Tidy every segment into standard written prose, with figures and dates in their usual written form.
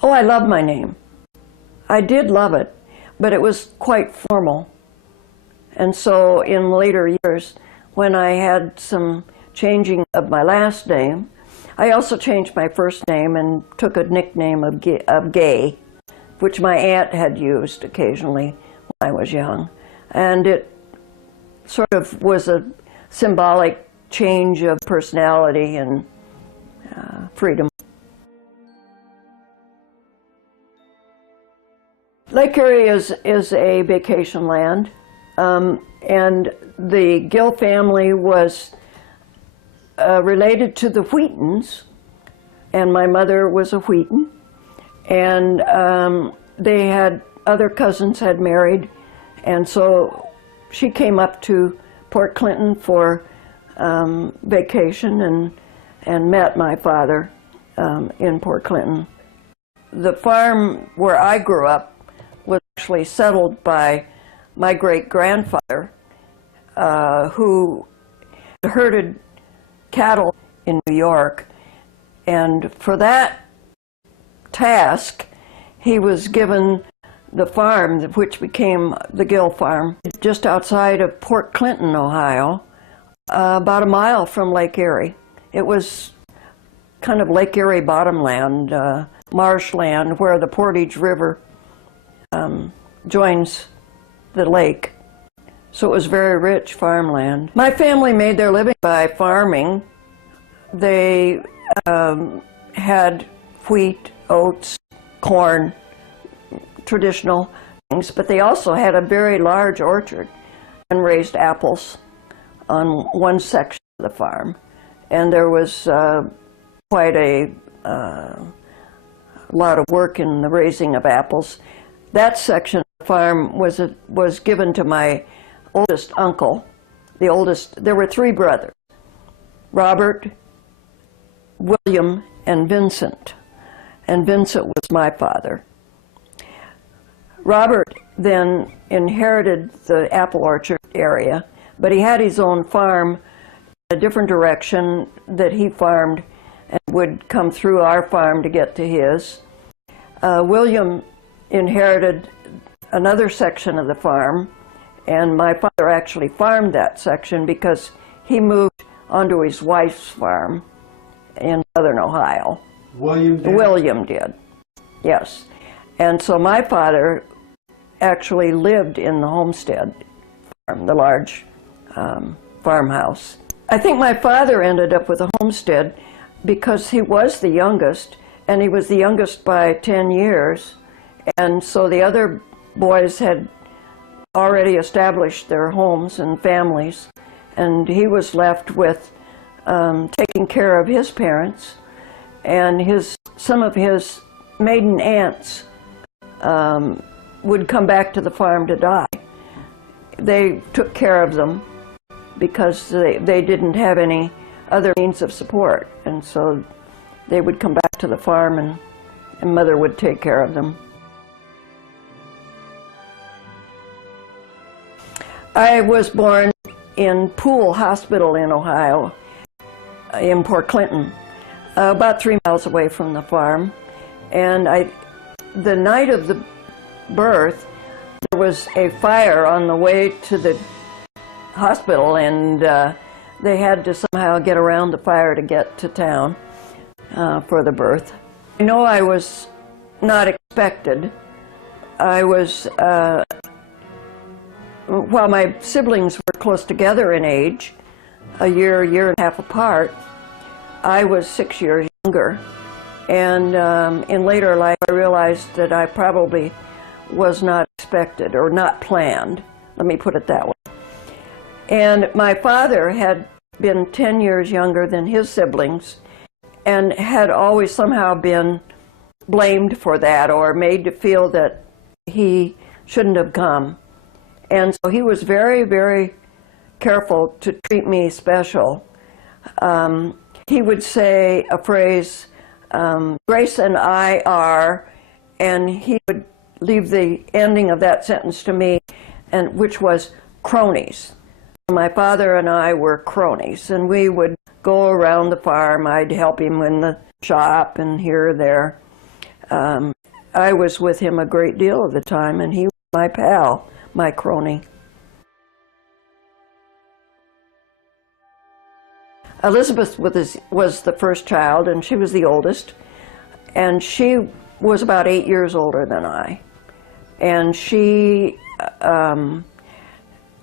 Oh, I love my name. I did love it, but it was quite formal. And so in later years, when I had some changing of my last name, I also changed my first name and took a nickname of Gay, which my aunt had used occasionally when I was young. And it sort of was a symbolic change of personality and freedom. Lake Erie is a vacation land, and the Gill family was related to the Wheatons, and my mother was a Wheaton, and they had other cousins had married, and so she came up to Port Clinton for vacation and met my father in Port Clinton. The farm where I grew up was actually settled by my great-grandfather, who herded cattle in New York, and for that task he was given the farm, which became the Gill Farm, just outside of Port Clinton, Ohio, about a mile from Lake Erie. It was kind of Lake Erie bottomland, marshland, where the Portage River joins the lake. So it was very rich farmland. My family made their living by farming. They had wheat, oats, corn, traditional things, but they also had a very large orchard and raised apples on one section of the farm. And there was quite a lot of work in the raising of apples. That section of the farm was given to my oldest uncle. The oldest, there were three brothers, Robert, William, and Vincent. And Vincent was my father. Robert then inherited the apple orchard area, but he had his own farm in a different direction that he farmed and would come through our farm to get to his. William inherited another section of the farm, and my father actually farmed that section because he moved onto his wife's farm in southern Ohio. William did? William did, yes. And so my father actually lived in the homestead farm, the large farmhouse. I think my father ended up with a homestead because he was the youngest, and he was the youngest by 10 years. And so the other boys had already established their homes and families, and he was left with taking care of his parents, and some of his maiden aunts would come back to the farm to die. They took care of them because they didn't have any other means of support, and so they would come back to the farm, and Mother would take care of them. I was born in Poole Hospital in Ohio, in Port Clinton, about 3 miles away from the farm. And the night of the birth, there was a fire on the way to the hospital, and they had to somehow get around the fire to get to town for the birth. I know I was not expected. I was, while my siblings were close together in age, a year and a half apart, I was 6 years younger. And in later life, I realized that I probably was not expected or not planned. Let me put it that way. And my father had been 10 years younger than his siblings and had always somehow been blamed for that or made to feel that he shouldn't have come. And so he was very, very careful to treat me special. He would say a phrase, Grace and I are, and he would leave the ending of that sentence to me, and which was cronies. My father and I were cronies, and we would go around the farm. I'd help him in the shop and here or there. I was with him a great deal of the time, and he was my pal, my crony. Elizabeth was the first child, and she was the oldest, and she was about 8 years older than I. And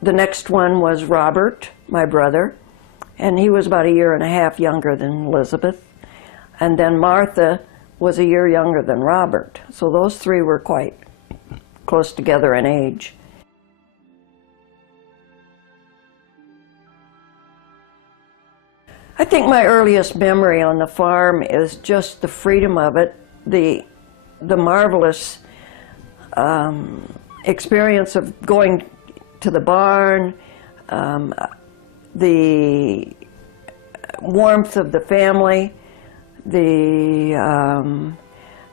the next one was Robert, my brother, and he was about 1.5 years younger than Elizabeth. And then Martha was 1 year younger than Robert. So those three were quite close together in age. I think my earliest memory on the farm is just the freedom of it, the marvelous experience of going to the barn, the warmth of the family, the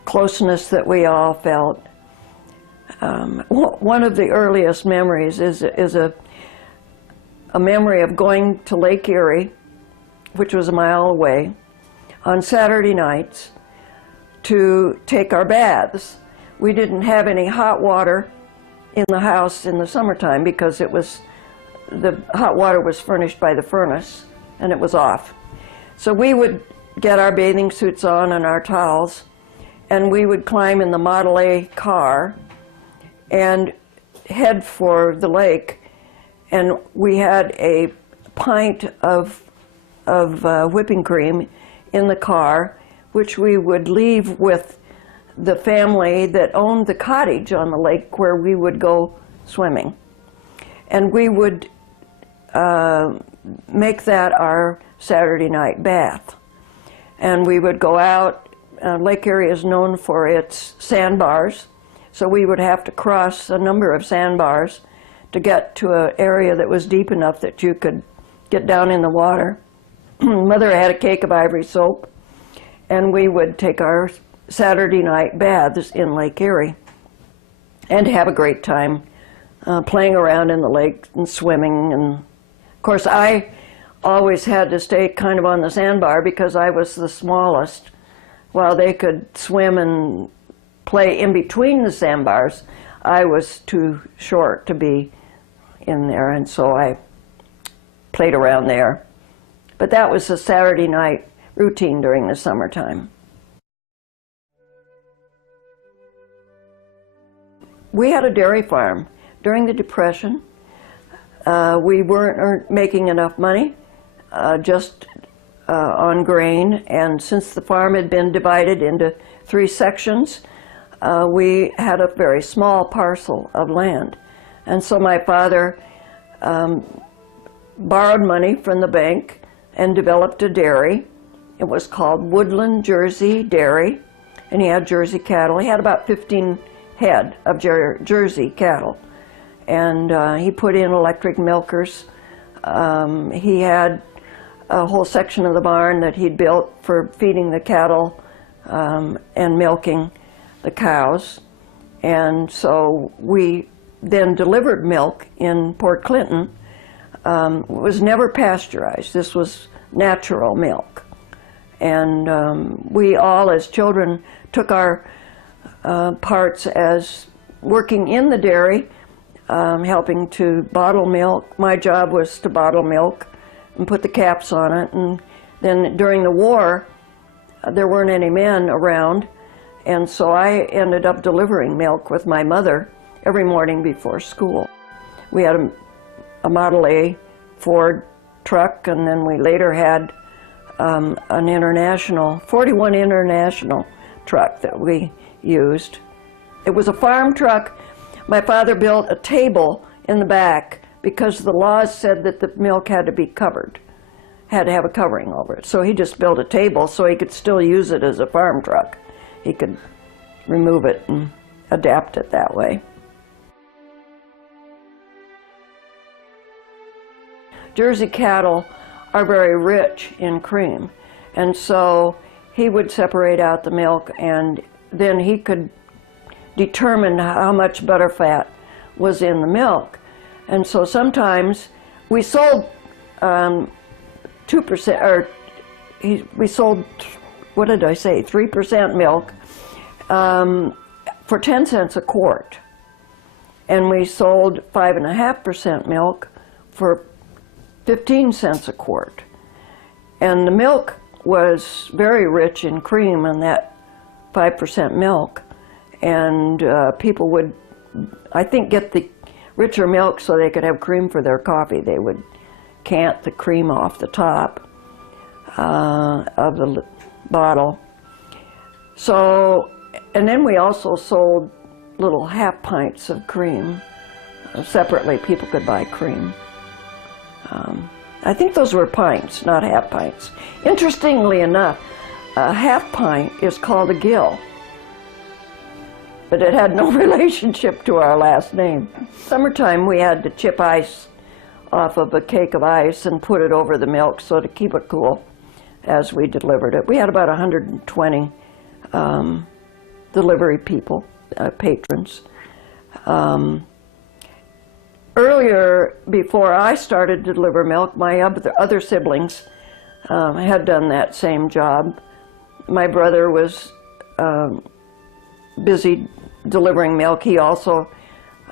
closeness that we all felt. One of the earliest memories is a memory of going to Lake Erie, which was a mile away, on Saturday nights to take our baths. We didn't have any hot water in the house in the summertime because the hot water was furnished by the furnace and it was off. So we would get our bathing suits on and our towels, and we would climb in the Model A car and head for the lake. And we had a pint of whipping cream in the car, which we would leave with the family that owned the cottage on the lake where we would go swimming. And we would make that our Saturday night bath. And we would go out. Lake Erie is known for its sandbars, so we would have to cross a number of sandbars to get to an area that was deep enough that you could get down in the water. Mother had a cake of ivory soap, and we would take our Saturday night baths in Lake Erie and have a great time playing around in the lake and swimming. And of course, I always had to stay kind of on the sandbar because I was the smallest. While they could swim and play in between the sandbars, I was too short to be in there, and so I played around there. But that was a Saturday night routine during the summertime. We had a dairy farm. During the Depression, we weren't making enough money just on grain, and since the farm had been divided into 3 sections, we had a very small parcel of land. And so my father borrowed money from the bank and developed a dairy. It was called Woodland Jersey Dairy, and he had Jersey cattle. He had about 15 head of Jersey cattle, and he put in electric milkers. He had a whole section of the barn that he'd built for feeding the cattle and milking the cows. And so we then delivered milk in Port Clinton. It was never pasteurized. This was natural milk. And we all, as children, took our parts as working in the dairy, helping to bottle milk. My job was to bottle milk and put the caps on it. And then during the war, there weren't any men around, and so I ended up delivering milk with my mother every morning before school. We had a Model A Ford truck, and then we later had an International, 41 International truck that we used. It was a farm truck. My father built a table in the back because the laws said that the milk had to be covered, had to have a covering over it. So he just built a table so he could still use it as a farm truck. He could remove it and adapt it that way. Jersey cattle are very rich in cream, and so he would separate out the milk, and then he could determine how much butterfat was in the milk. And so sometimes we sold 2%, or we sold, what did I say, 3% milk for 10 cents a quart. And we sold 5.5% milk for 15 cents a quart. And the milk was very rich in cream in that 5% milk. And people would, I think, get the richer milk so they could have cream for their coffee. They would cant the cream off the top of the bottle. So, and then we also sold little half pints of cream. Separately, people could buy cream. I think those were pints, not half pints. Interestingly enough, a half pint is called a gill, but it had no relationship to our last name. Summertime, we had to chip ice off of a cake of ice and put it over the milk so to keep it cool as we delivered it. We had about 120 delivery people, patrons. Earlier, before I started to deliver milk, my other siblings had done that same job. My brother was busy delivering milk. He also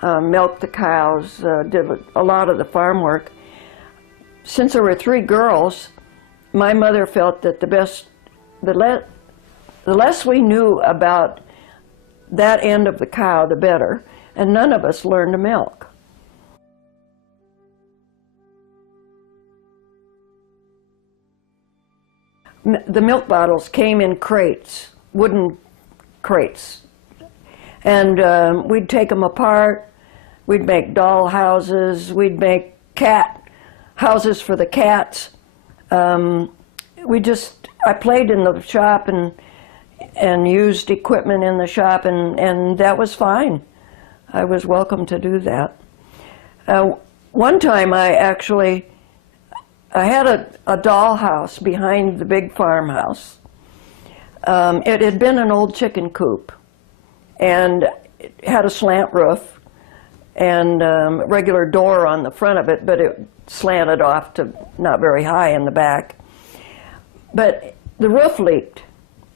milked the cows, did a lot of the farm work. Since there were 3 girls, my mother felt that the less we knew about that end of the cow, the better, and none of us learned to milk. The milk bottles came in crates, wooden crates, and we'd take them apart. We'd make doll houses. We'd make cat houses for the cats. I played in the shop and used equipment in the shop, and that was fine. I was welcome to do that. One time I had a doll house behind the big farmhouse. It had been an old chicken coop, and it had a slant roof and a regular door on the front of it, but it slanted off to not very high in the back. But the roof leaked,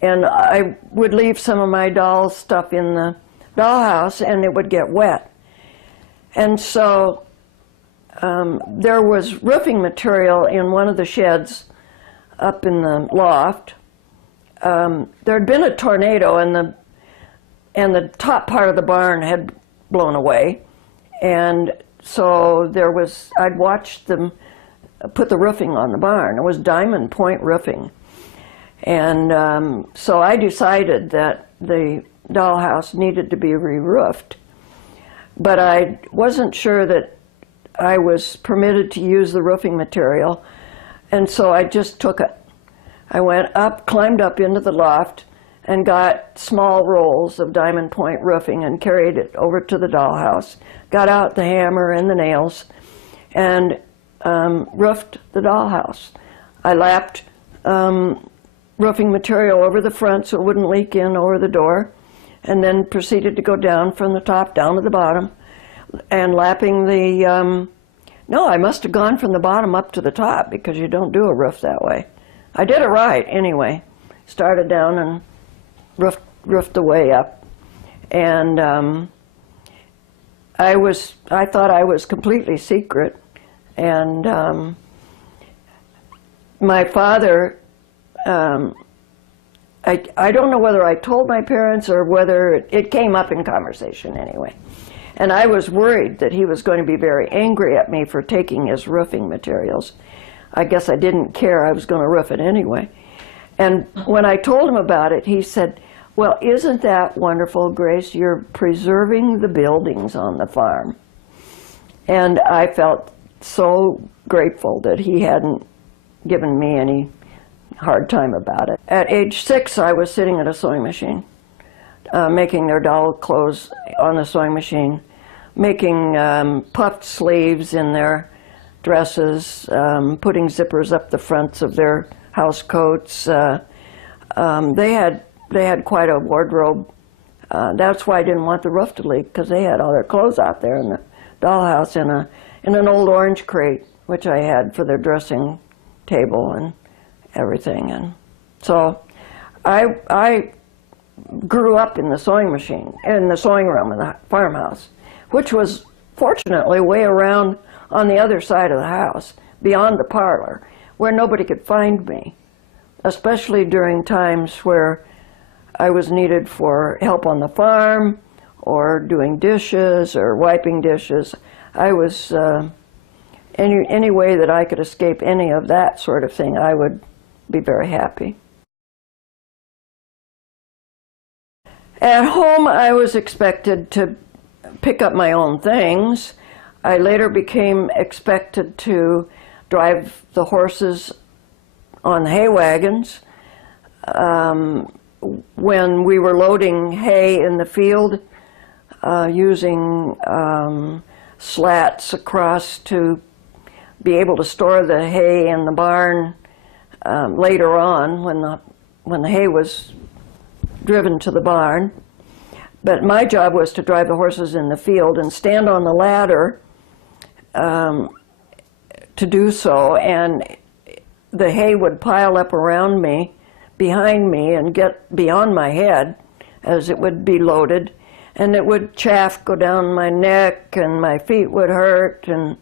and I would leave some of my doll stuff in the dollhouse, and it would get wet. And so there was roofing material in one of the sheds up in the loft. There had been a tornado, and the top part of the barn had blown away. And so I'd watched them put the roofing on the barn. It was Diamond Point roofing. And so I decided that the dollhouse needed to be re-roofed. But I wasn't sure that I was permitted to use the roofing material, and so I just took it. I went up, climbed up into the loft, and got small rolls of Diamond Point roofing and carried it over to the dollhouse, got out the hammer and the nails, and roofed the dollhouse. I lapped roofing material over the front so it wouldn't leak in over the door, and then proceeded to go down from the top down to the bottom, and lapping the, no, I must have gone from the bottom up to the top, because you don't do a roof that way. I did it right anyway. Started down and roofed the way up. And I thought I was completely secret. And my father, I don't know whether I told my parents or whether it came up in conversation anyway. And I was worried that he was going to be very angry at me for taking his roofing materials. I guess I didn't care. I was going to roof it anyway. And when I told him about it, he said, "Well, isn't that wonderful, Grace? You're preserving the buildings on the farm." And I felt so grateful that he hadn't given me any hard time about it. At age 6, I was sitting at a sewing machine, making their doll clothes on the sewing machine, making puffed sleeves in their dresses, putting zippers up the fronts of their house coats. They had quite a wardrobe. That's why I didn't want the roof to leak, because they had all their clothes out there in the dollhouse in an old orange crate, which I had for their dressing table and everything. And so I grew up in the sewing machine, in the sewing room of the farmhouse, which was fortunately way around on the other side of the house, beyond the parlor, where nobody could find me, especially during times where I was needed for help on the farm or doing dishes or wiping dishes. I was, any way that I could escape any of that sort of thing, I would be very happy. At home, I was expected to pick up my own things. I later became expected to drive the horses on the hay wagons. When we were loading hay in the field, using slats across to be able to store the hay in the barn later on when the hay was driven to the barn. But my job was to drive the horses in the field and stand on the ladder to do so, and the hay would pile up around me, behind me, and get beyond my head as it would be loaded, and it would chaff go down my neck and my feet would hurt, and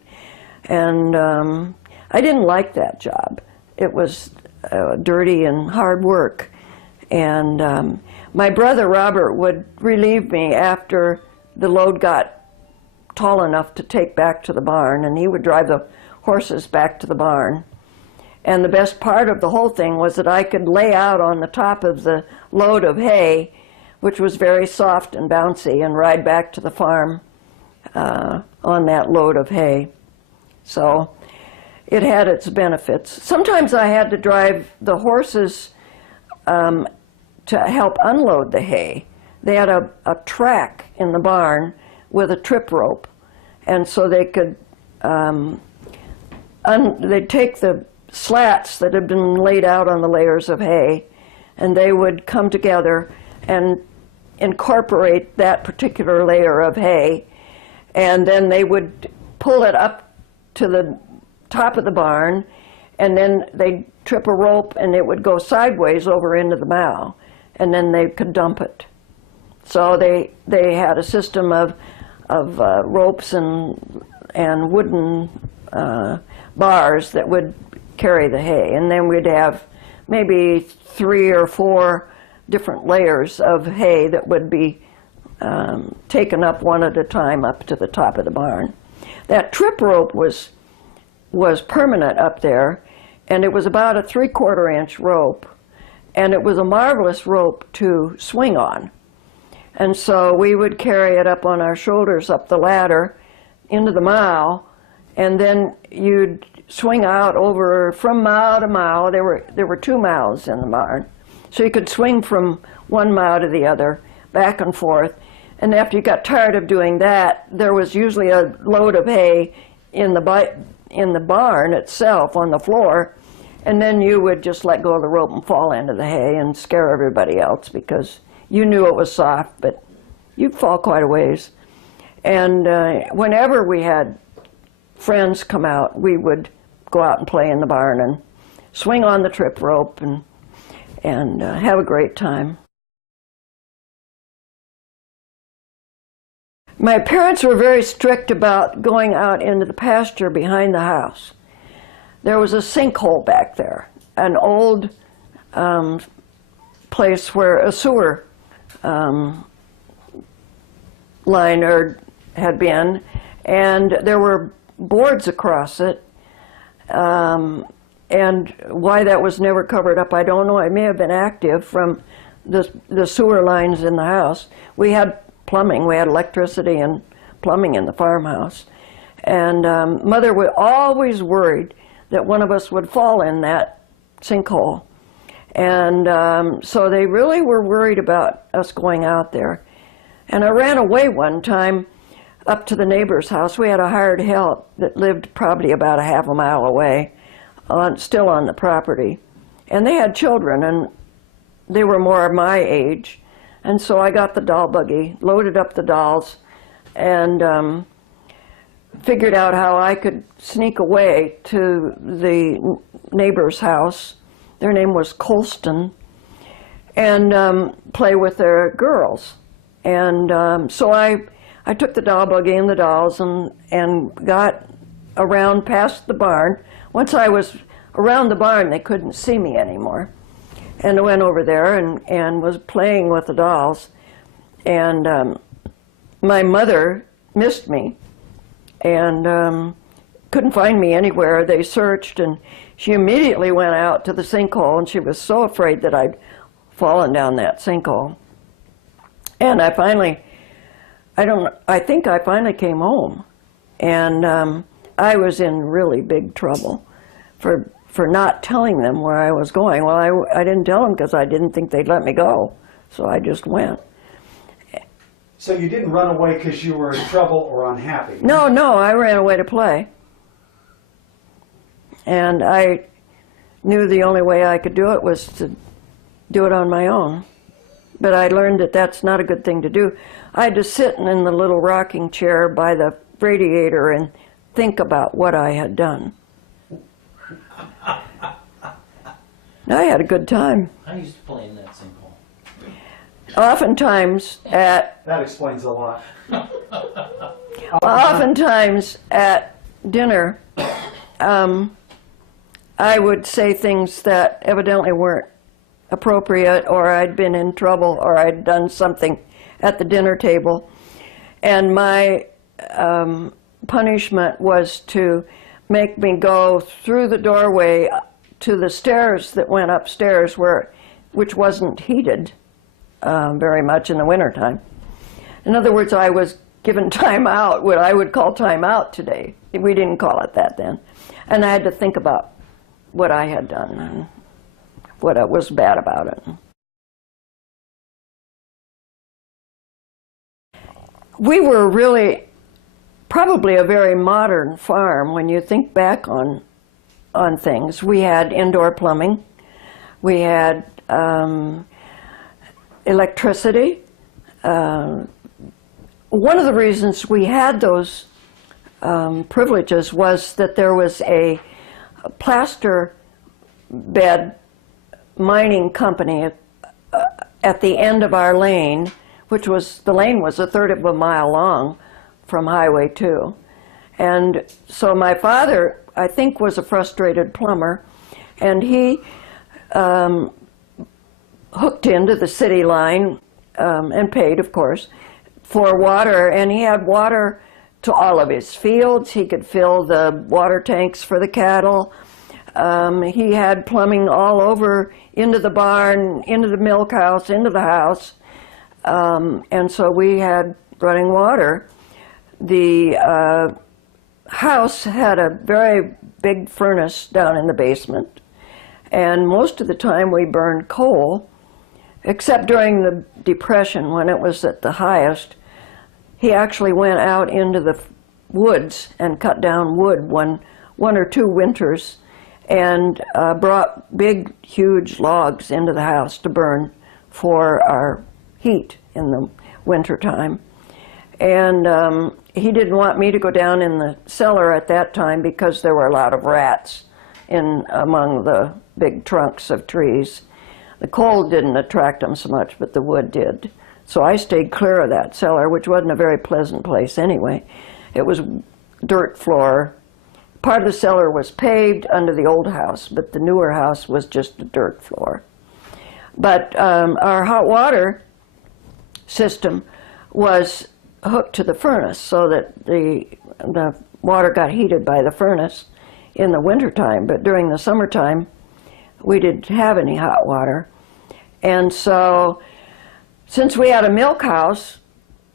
I didn't like that job. It was dirty and hard work. And my brother Robert would relieve me after the load got tall enough to take back to the barn, and he would drive the horses back to the barn. And the best part of the whole thing was that I could lay out on the top of the load of hay, which was very soft and bouncy, and ride back to the farm on that load of hay. So it had its benefits. Sometimes I had to drive the horses to help unload the hay. They had a track in the barn with a trip rope, and so they could they'd take the slats that had been laid out on the layers of hay, and they would come together and incorporate that particular layer of hay, and then they would pull it up to the top of the barn, and then they'd trip a rope and it would go sideways over into the mow, and then they could dump it. So they had a system of ropes and wooden bars that would carry the hay, and then we'd have maybe 3 or 4 different layers of hay that would be taken up one at a time up to the top of the barn. That trip rope was permanent up there, and it was about a 3/4 inch rope, and it was a marvelous rope to swing on. And so we would carry it up on our shoulders up the ladder into the mow, and then you'd swing out over from mow to mow. There were 2 mows in the barn, so you could swing from one mow to the other, back and forth. And after you got tired of doing that, there was usually a load of hay in the barn itself on the floor, and then you would just let go of the rope and fall into the hay and scare everybody else because you knew it was soft, but you'd fall quite a ways. And whenever we had friends come out, we would go out and play in the barn and swing on the trip rope and have a great time. My parents were very strict about going out into the pasture behind the house. There was a sinkhole back there, an old place where a sewer line had been, and there were boards across it. And why that was never covered up, I don't know. It may have been active from the sewer lines in the house. We had plumbing. We had electricity and plumbing in the farmhouse. And Mother was always worried that one of us would fall in that sinkhole. And so they really were worried about us going out there. And I ran away one time up to the neighbor's house. We had a hired help that lived probably about a half a mile away, still on the property. And they had children, and they were more my age. And so I got the doll buggy, loaded up the dolls, and figured out how I could sneak away to the neighbor's house. Their name was Colston. and play with their girls. And so I took the doll buggy and the dolls and got around past the barn. Once I was around the barn, they couldn't see me anymore. And I went over there and was playing with the dolls. And my mother missed me and couldn't find me anywhere. They searched, and she immediately went out to the sinkhole, and she was so afraid that I'd fallen down that sinkhole. And I think I finally came home. And I was in really big trouble for not telling them where I was going. Well, I didn't tell them because I didn't think they'd let me go, so I just went. So you didn't run away because you were in trouble or unhappy? No, I ran away to play. And I knew the only way I could do it was to do it on my own. But I learned that that's not a good thing to do. I had to sit in the little rocking chair by the radiator and think about what I had done. I had a good time. I used to play in that sinkhole. Oftentimes at... That explains a lot. Oftentimes at dinner, I would say things that evidently weren't appropriate, or I'd been in trouble, or I'd done something at the dinner table. And my punishment was to make me go through the doorway to the stairs that went upstairs, which wasn't heated very much in the wintertime. In other words, I was given time out, what I would call time out today. We didn't call it that then. And I had to think about what I had done and what was bad about it. We were really probably a very modern farm when you think back on things. We had indoor plumbing. We had electricity. One of the reasons we had those privileges was that there was a plaster bed mining company at the end of our lane, which was, the lane was a third of a mile long from Highway 2. And so my father, I think, was a frustrated plumber, and he hooked into the city line and paid, of course, for water, and he had water to all of his fields. He could fill the water tanks for the cattle. He had plumbing all over, into the barn, into the milk house, into the house. And so we had running water. The house had a very big furnace down in the basement. And most of the time we burned coal, except during the Depression when it was at the highest. He actually went out into the woods and cut down wood one or two winters and brought big, huge logs into the house to burn for our heat in the wintertime. And he didn't want me to go down in the cellar at that time because there were a lot of rats among the big trunks of trees. The coal didn't attract them so much, but the wood did. So I stayed clear of that cellar, which wasn't a very pleasant place anyway. It was dirt floor. Part of the cellar was paved under the old house, but the newer house was just a dirt floor. But our hot water system was hooked to the furnace so that the water got heated by the furnace in the wintertime, but during the summertime we didn't have any hot water. And so since we had a milk house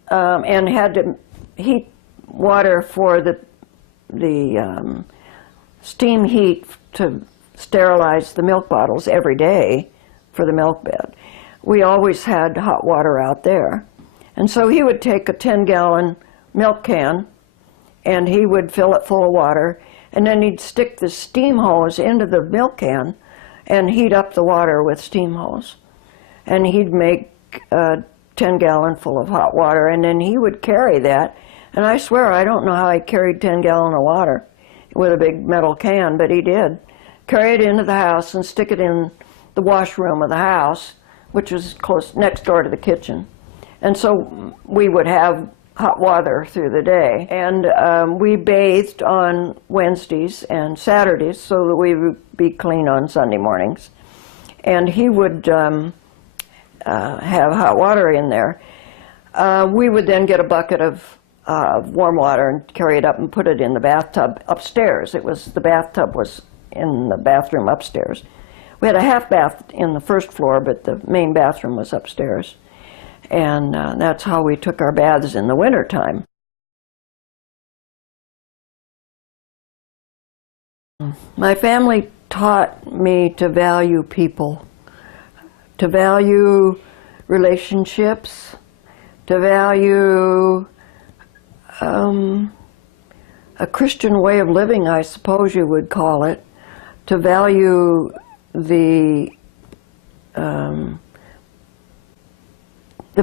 and had to heat water for the steam heat to sterilize the milk bottles every day for the milk bed, we always had hot water out there. And so he would take a 10-gallon milk can and he would fill it full of water, and then he'd stick the steam hose into the milk can and heat up the water with steam hose. And he'd make a 10-gallon full of hot water, and then he would carry that. And I swear, I don't know how he carried 10 gallons of water with a big metal can, but he did. Carry it into the house and stick it in the washroom of the house which was close next door to the kitchen. And so we would have hot water through the day. And we bathed on Wednesdays and Saturdays so that we would be clean on Sunday mornings. And he would have hot water in there. We would then get a bucket of warm water and carry it up and put it in the bathtub upstairs. The bathtub was in the bathroom upstairs. We had a half bath in the first floor, but the main bathroom was upstairs. And that's how we took our baths in the wintertime. My family taught me to value people, to value relationships, to value a Christian way of living, I suppose you would call it, to value the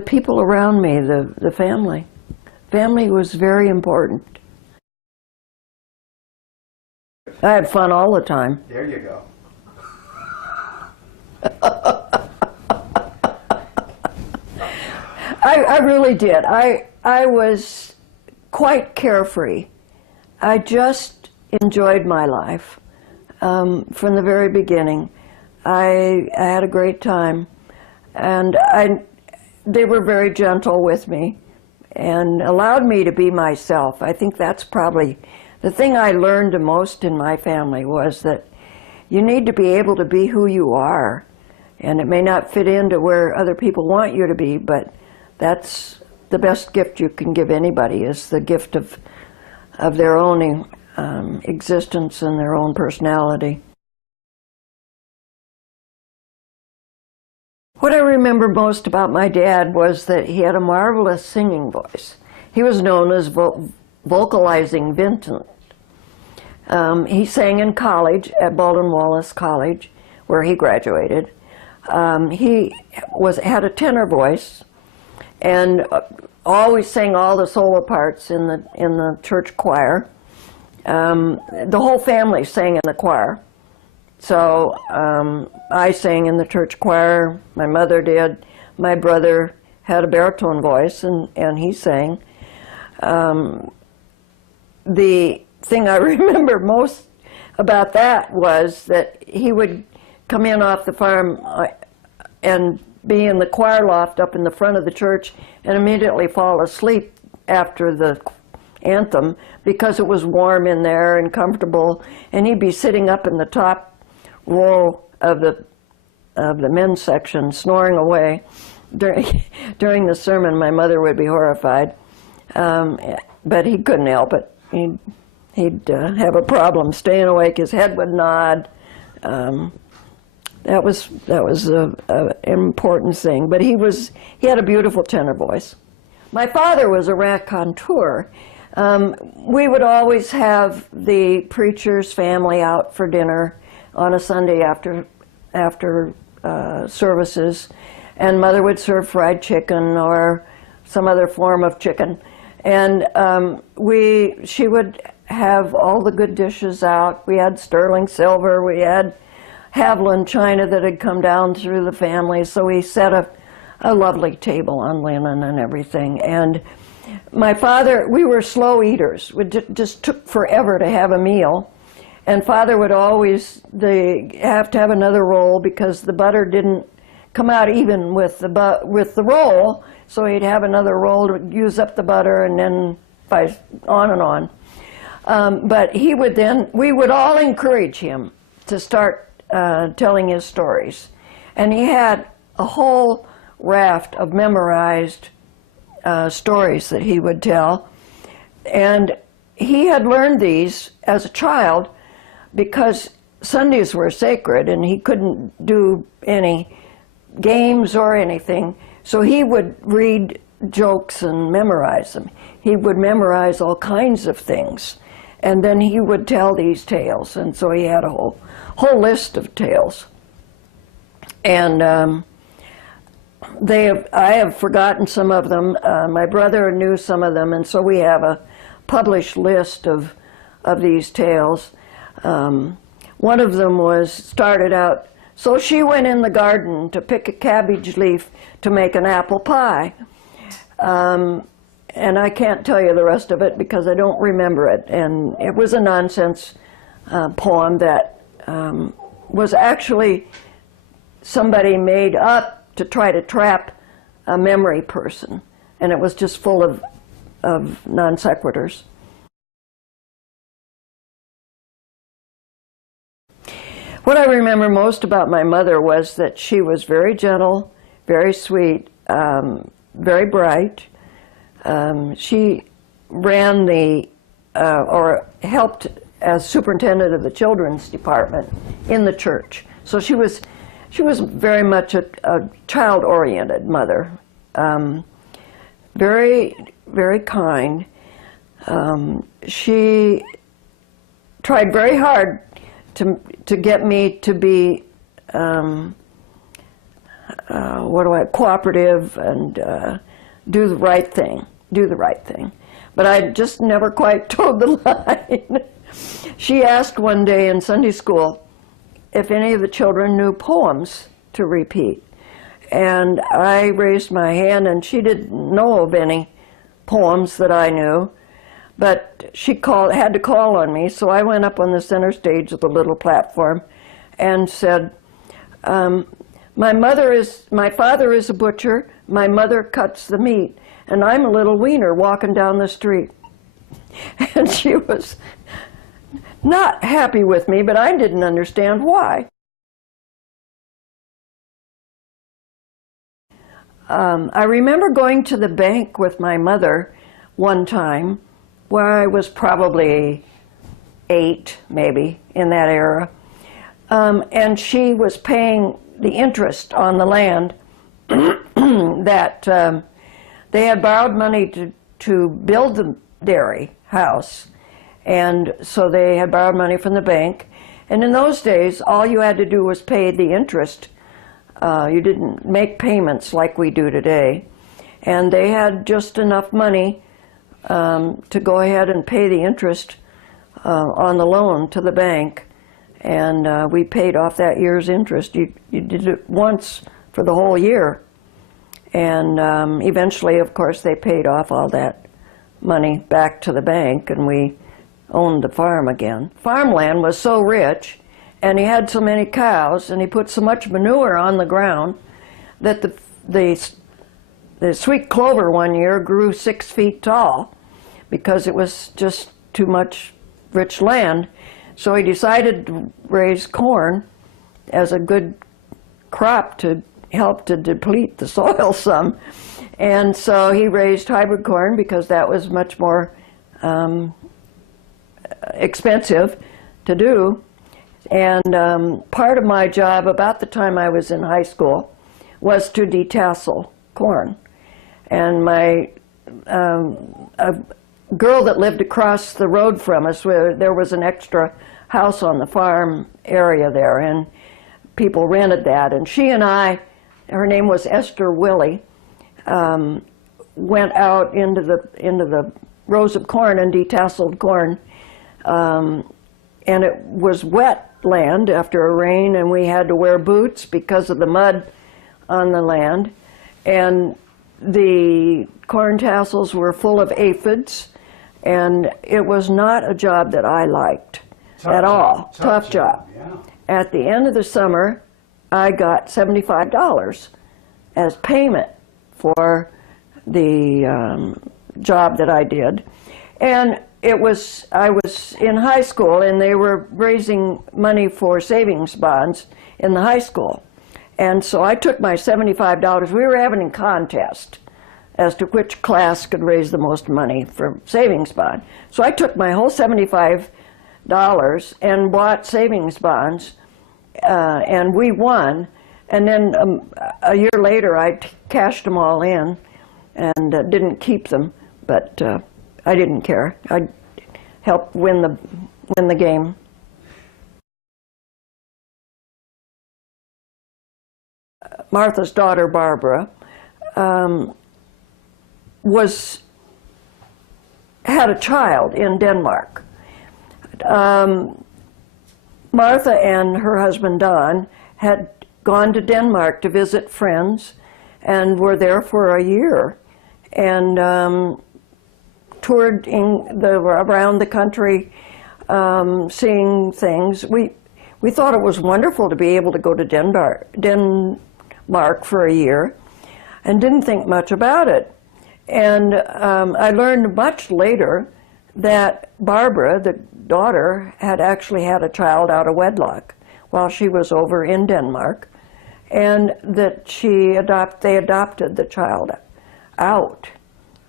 people around me, the family. Family was very important. I had fun all the time. There you go. I really did. I was quite carefree. I just enjoyed my life from the very beginning. I had a great time, and they were very gentle with me and allowed me to be myself. I think that's probably the thing I learned the most in my family, was that you need to be able to be who you are, and it may not fit into where other people want you to be, but that's the best gift you can give anybody, is the gift of their own existence and their own personality. What I remember most about my dad was that he had a marvelous singing voice. He was known as vocalizing Vincent. He sang in college at Baldwin Wallace College, where he graduated. He had a tenor voice, and always sang all the solo parts in the church choir. The whole family sang in the choir. So I sang in the church choir, my mother did. My brother had a baritone voice, and he sang. The thing I remember most about that was that he would come in off the farm and be in the choir loft up in the front of the church and immediately fall asleep after the anthem because it was warm in there and comfortable, and he'd be sitting up in the top row of the men's section snoring away during the sermon. My mother would be horrified, but he couldn't help it. He'd have a problem staying awake. His head would nod. That was an important thing. But he had a beautiful tenor voice. My father was a raconteur. We would always have the preacher's family out for dinner on a Sunday after services, and Mother would serve fried chicken or some other form of chicken, and she would have all the good dishes out. We had sterling silver, we had Haviland china that had come down through the family, so we set a lovely table on linen and everything. And my father, we were slow eaters. It just took forever to have a meal. And Father would always have to have another roll because the butter didn't come out even with the roll, so he'd have another roll to use up the butter, and then on and on. But we would all encourage him to start telling his stories. And he had a whole raft of memorized stories that he would tell. And he had learned these as a child because Sundays were sacred and he couldn't do any games or anything. So he would read jokes and memorize them. He would memorize all kinds of things. And then he would tell these tales. And so he had a whole list of tales. And I have forgotten some of them. My brother knew some of them, and so we have a published list of these tales. One of them started out So she went in the garden to pick a cabbage leaf to make an apple pie. And I can't tell you the rest of it because I don't remember it. And it was a nonsense poem that was actually somebody made up to try to trap a memory person. And it was just full of non sequiturs. What I remember most about my mother was that she was very gentle, very sweet, very bright. She ran or helped as superintendent of the children's department in the church. So she was very much a child-oriented mother. Very, very kind. She tried very hard to get me to be cooperative and do the right thing. But I just never quite toed the line. She asked one day in Sunday school if any of the children knew poems to repeat. And I raised my hand, and she didn't know of any poems that I knew. But she had to call on me, so I went up on the center stage of the little platform and said, my father is a butcher, my mother cuts the meat, and I'm a little wiener walking down the street. And she was not happy with me, but I didn't understand why. I remember going to the bank with my mother one time, where I was probably 8, maybe, in that era. And she was paying the interest on the land that they had borrowed money to build the dairy house. And so they had borrowed money from the bank. And in those days, all you had to do was pay the interest. You didn't make payments like we do today. And they had just enough money to go ahead and pay the interest on the loan to the bank, and we paid off that year's interest. You did it once for the whole year, and eventually, of course, they paid off all that money back to the bank, and we owned the farm again. Farmland was so rich, and he had so many cows, and he put so much manure on the ground that the sweet clover one year grew 6 feet tall because it was just too much rich land. So he decided to raise corn as a good crop to help to deplete the soil some. And so he raised hybrid corn because that was much more expensive to do. And part of my job about the time I was in high school was to detassel corn. And my a girl that lived across the road from us, where there was an extra house on the farm area there, and people rented that. And she and I, her name was Esther Willie, went out into the rows of corn and detasseled corn. And it was wet land after a rain, and we had to wear boots because of the mud on the land. And the corn tassels were full of aphids, and it was not a job that I liked at all. Tough job. Yeah. At the end of the summer, I got $75 as payment for the job that I did. And I was in high school, and they were raising money for savings bonds in the high school. And so I took my $75. We were having a contest as to which class could raise the most money for savings bond. So I took my whole $75 and bought savings bonds, and we won. And then a year later, I cashed them all in and didn't keep them, but I didn't care. I helped win the game. Martha's daughter, Barbara, had a child in Denmark. Martha and her husband, Don, had gone to Denmark to visit friends and were there for a year and toured around the country, seeing things. We thought it was wonderful to be able to go to Denmark for a year and didn't think much about it. And I learned much later that Barbara, the daughter, had actually had a child out of wedlock while she was over in Denmark, and that they adopted the child out,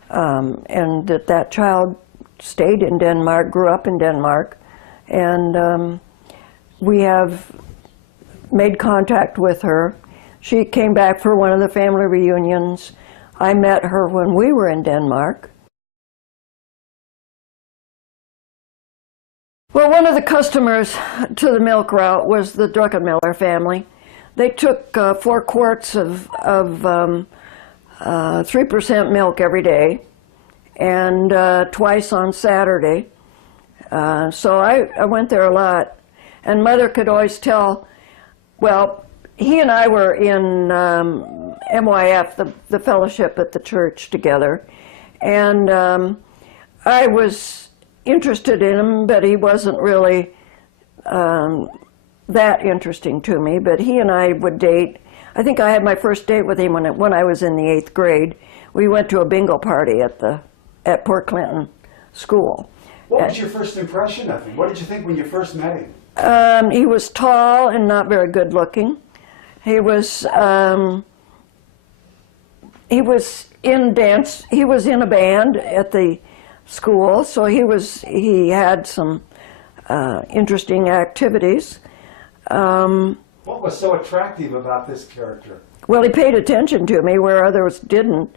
and that child stayed in Denmark, grew up in Denmark, and we have made contact with her. She came back for one of the family reunions. I met her when we were in Denmark. Well, one of the customers to the milk route was the Druckenmiller family. They took 4 quarts of 3% milk every day, and twice on Saturday. So I went there a lot, and Mother could always tell. Well, he and I were in MYF, the fellowship at the church, together, and I was interested in him, but he wasn't really that interesting to me. But he and I would date. I think I had my first date with him when I was in the 8th grade. We went to a bingo party at Port Clinton School. What was your first impression of him? What did you think when you first met him? He was tall and not very good looking. He was in dance. He was in a band at the school, so he had some interesting activities. What was so attractive about this character? Well, he paid attention to me where others didn't,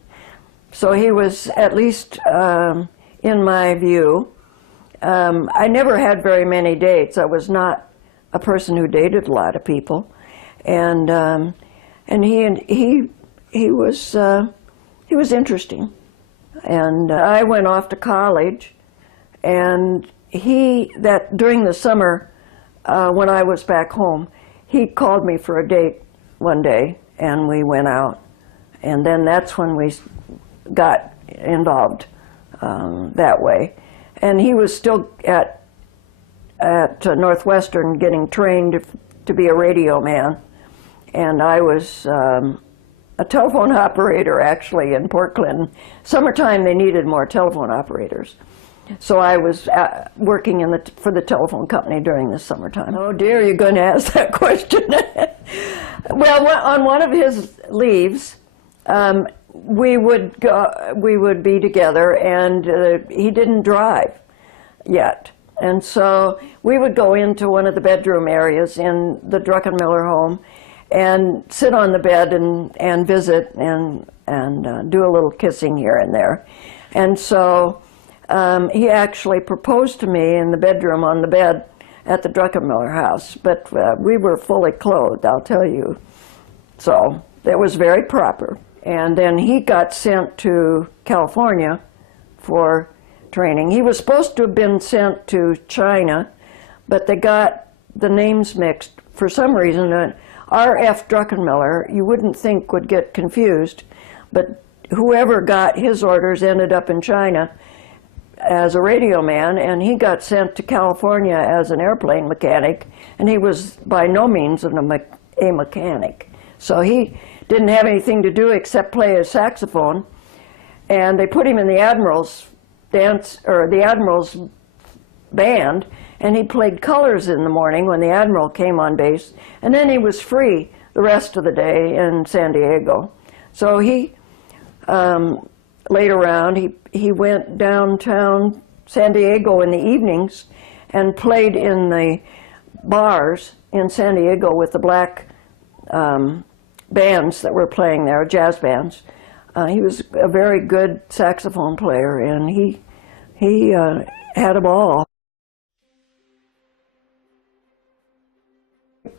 so he was, at least in my view. I never had very many dates. I was not a person who dated a lot of people, and he was interesting. And I went off to college, and during the summer when I was back home, he called me for a date one day, and we went out, and then that's when we got involved that way. And he was still at Northwestern getting trained to be a radio man, and I was a telephone operator, actually, in Port Clinton. Summertime, they needed more telephone operators. So I was working for the telephone company during the summertime. Oh dear, you're going to ask that question. Well, on one of his leaves, we would be together, and he didn't drive yet. And so we would go into one of the bedroom areas in the Druckenmiller home and sit on the bed and visit and do a little kissing here and there. And so he actually proposed to me in the bedroom on the bed at the Druckenmiller house, but we were fully clothed, I'll tell you. So it was very proper. And then he got sent to California for training. He was supposed to have been sent to China, but they got the names mixed. For some reason, R.F. Druckenmiller, you wouldn't think would get confused, but whoever got his orders ended up in China as a radio man, and he got sent to California as an airplane mechanic, and he was by no means a mechanic. So he didn't have anything to do except play his saxophone, and they put him in the Admiral's band, and he played colors in the morning when the Admiral came on base, and then he was free the rest of the day in San Diego. So he, later on, he went downtown San Diego in the evenings and played in the bars in San Diego with the black bands that were playing there, jazz bands. He was a very good saxophone player, and he had a ball.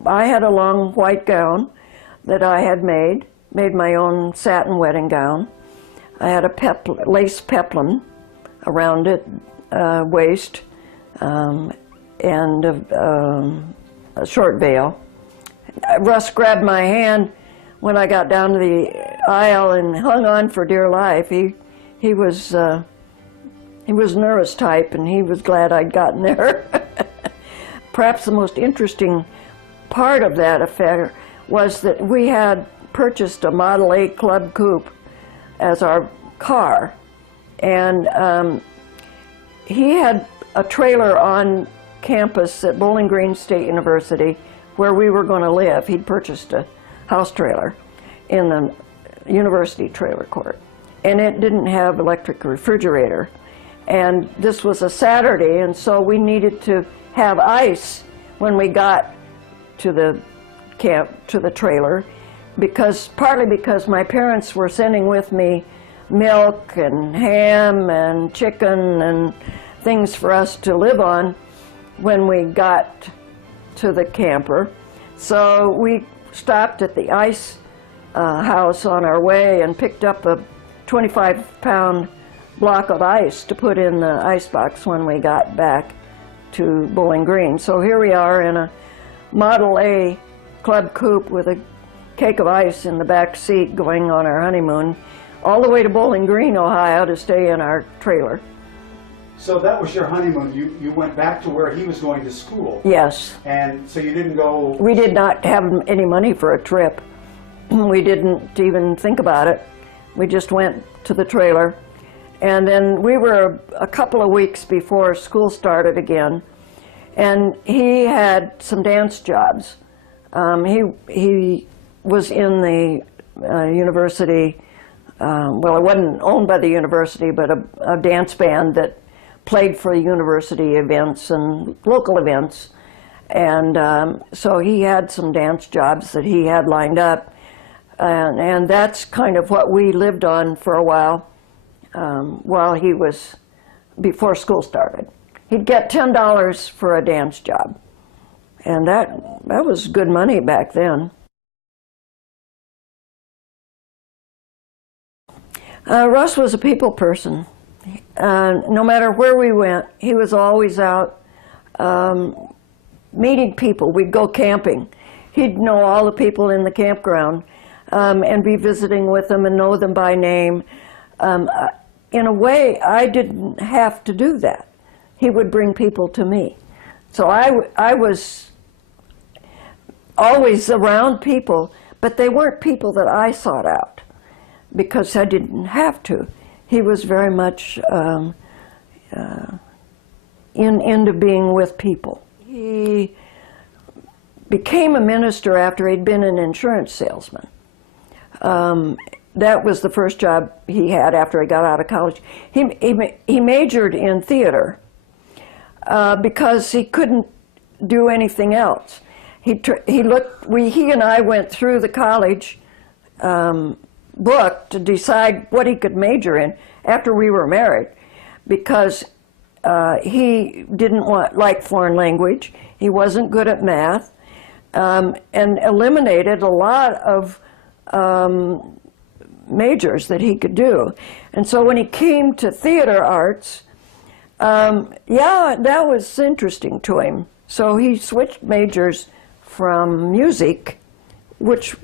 I had a long white gown that I had made my own satin wedding gown. I had a lace peplum around it, waist, and a short veil. Russ grabbed my hand when I got down to the aisle and hung on for dear life. He was nervous type, and he was glad I'd gotten there. Perhaps the most interesting part of that affair was that we had purchased a Model A Club Coupe as our car, and he had a trailer on campus at Bowling Green State University where we were going to live. He'd purchased a house trailer in the university trailer court, and it didn't have electric refrigerator. And this was a Saturday, and so we needed to have ice when we got to the camp, to the trailer, partly because my parents were sending with me milk and ham and chicken and things for us to live on when we got to the camper. So we stopped at the ice house on our way and picked up a 25-pound block of ice to put in the ice box when we got back to Bowling Green. So here we are in a Model A Club Coupe with a cake of ice in the back seat going on our honeymoon all the way to Bowling Green, Ohio to stay in our trailer. So that was your honeymoon. You went back to where he was going to school. Yes. And so you didn't go... We did not have any money for a trip. We didn't even think about it. We just went to the trailer. And then we were a couple of weeks before school started again. And he had some dance jobs. He was in the university, well, it wasn't owned by the university, but a dance band that played for university events and local events. And so he had some dance jobs that he had lined up. And that's kind of what we lived on for a while he was, before school started. He'd get $10 for a dance job. And that was good money back then. Russ was a people person. No matter where we went, he was always out meeting people. We'd go camping. He'd know all the people in the campground and be visiting with them and know them by name. In a way, I didn't have to do that. He would bring people to me. So I was always around people, but they weren't people that I sought out because I didn't have to. He was very much into being with people. He became a minister after he'd been an insurance salesman. That was the first job he had after he got out of college. He majored in theater because he couldn't do anything else. He and I went through the college book to decide what he could major in after we were married, because he didn't like foreign language. He wasn't good at math, and eliminated a lot of majors that he could do. And so when he came to theater arts, yeah, that was interesting to him. So he switched majors from music, which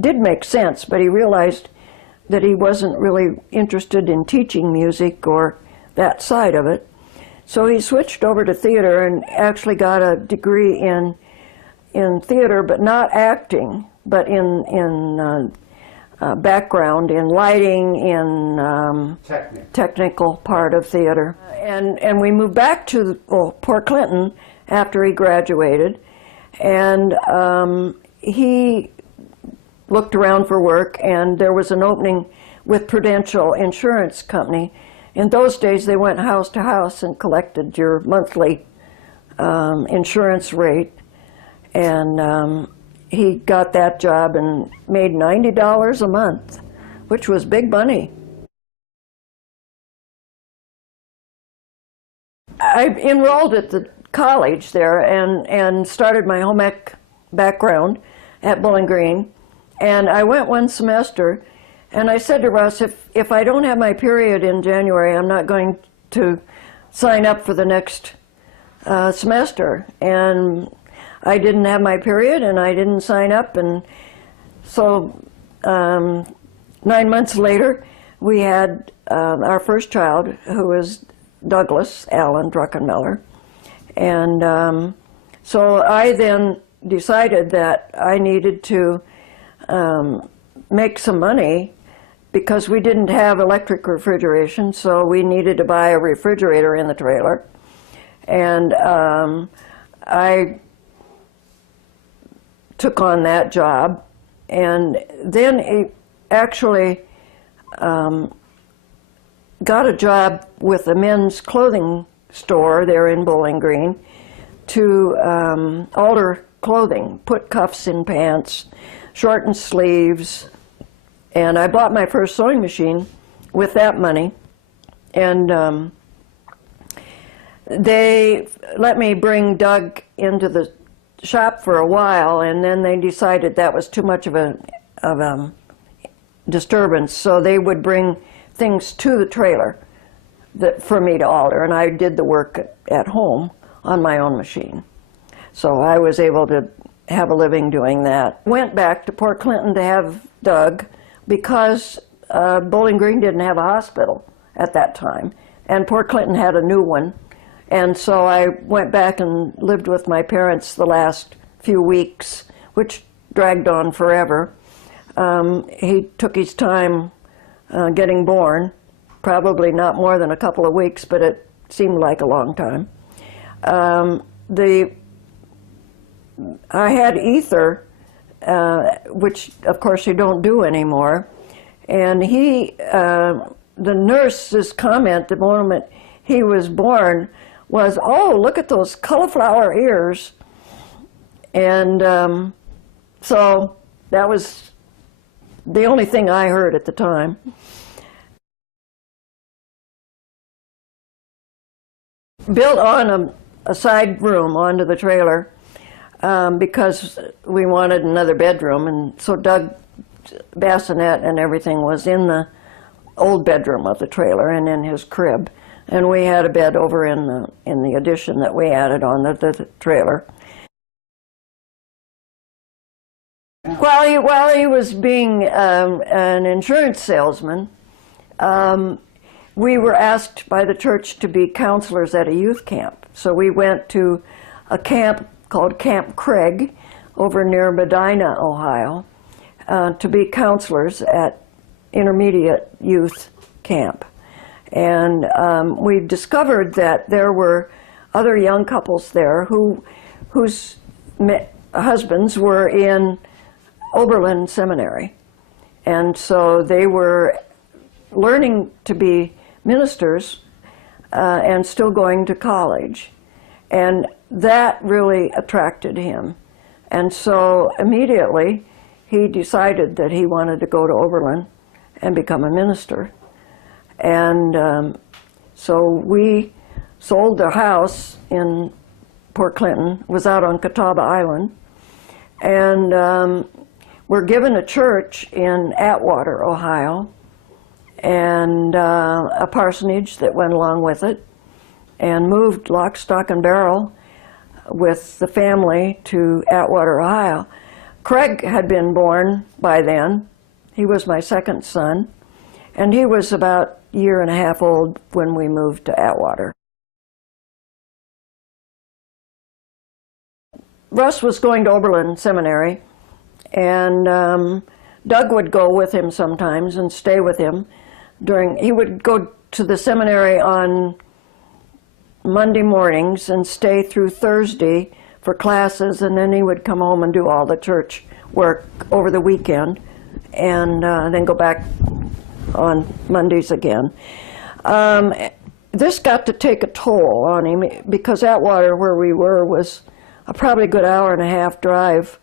did make sense, but he realized that he wasn't really interested in teaching music or that side of it. So he switched over to theater and actually got a degree in theater, but not acting, but in background, in lighting, in technical part of theater. And we moved back to Port Clinton after he graduated, and he looked around for work, and there was an opening with Prudential Insurance Company. In those days, they went house to house and collected your monthly insurance rate, and he got that job and made $90 a month, which was big money. I enrolled at the college there and started my home ec background at Bowling Green. And I went one semester, and I said to Russ, if I don't have my period in January, I'm not going to sign up for the next semester. And I didn't have my period and I didn't sign up, and so 9 months later we had our first child, who was Douglas Allen Druckenmiller. And so I then decided that I needed to make some money, because we didn't have electric refrigeration, so we needed to buy a refrigerator in the trailer. And I took on that job, and then actually got a job with a men's clothing store there in Bowling Green to alter clothing, put cuffs in pants, shorten sleeves, and I bought my first sewing machine with that money. And they let me bring Doug into the shop for a while, and then they decided that was too much of a disturbance, so they would bring things to the trailer for me to alter, and I did the work at home on my own machine. So I was able to have a living doing that. Went back to Port Clinton to have Doug, because Bowling Green didn't have a hospital at that time, and Port Clinton had a new one. And so I went back and lived with my parents the last few weeks, which dragged on forever. He took his time getting born, probably not more than a couple of weeks, but it seemed like a long time. I had ether, which of course you don't do anymore, and the nurse's comment the moment he was born was, "Oh, look at those cauliflower ears." And so that was the only thing I heard at the time. Built on a side room onto the trailer because we wanted another bedroom, and so Doug bassinet and everything was in the old bedroom of the trailer and in his crib, and we had a bed over in the addition that we added on the trailer. While he was being an insurance salesman, we were asked by the church to be counselors at a youth camp. So we went to a camp called Camp Craig over near Medina, Ohio, to be counselors at intermediate youth camp. And we discovered that there were other young couples there whose husbands were in Oberlin Seminary. And so they were learning to be ministers and still going to college. And that really attracted him. And so immediately he decided that he wanted to go to Oberlin and become a minister. And so we sold the house in Port Clinton, was out on Catawba Island, and were given a church in Atwater, Ohio, and a parsonage that went along with it, and moved lock, stock, and barrel with the family to Atwater, Ohio. Craig had been born by then. He was my second son, and he was about a year and a half old when we moved to Atwater. Russ was going to Oberlin Seminary, and Doug would go with him sometimes and stay with him. He would go to the seminary on Monday mornings and stay through Thursday for classes, and then he would come home and do all the church work over the weekend, and then go back on Mondays again. This got to take a toll on him, because Atwater, where we were, was a probably good hour and a half drive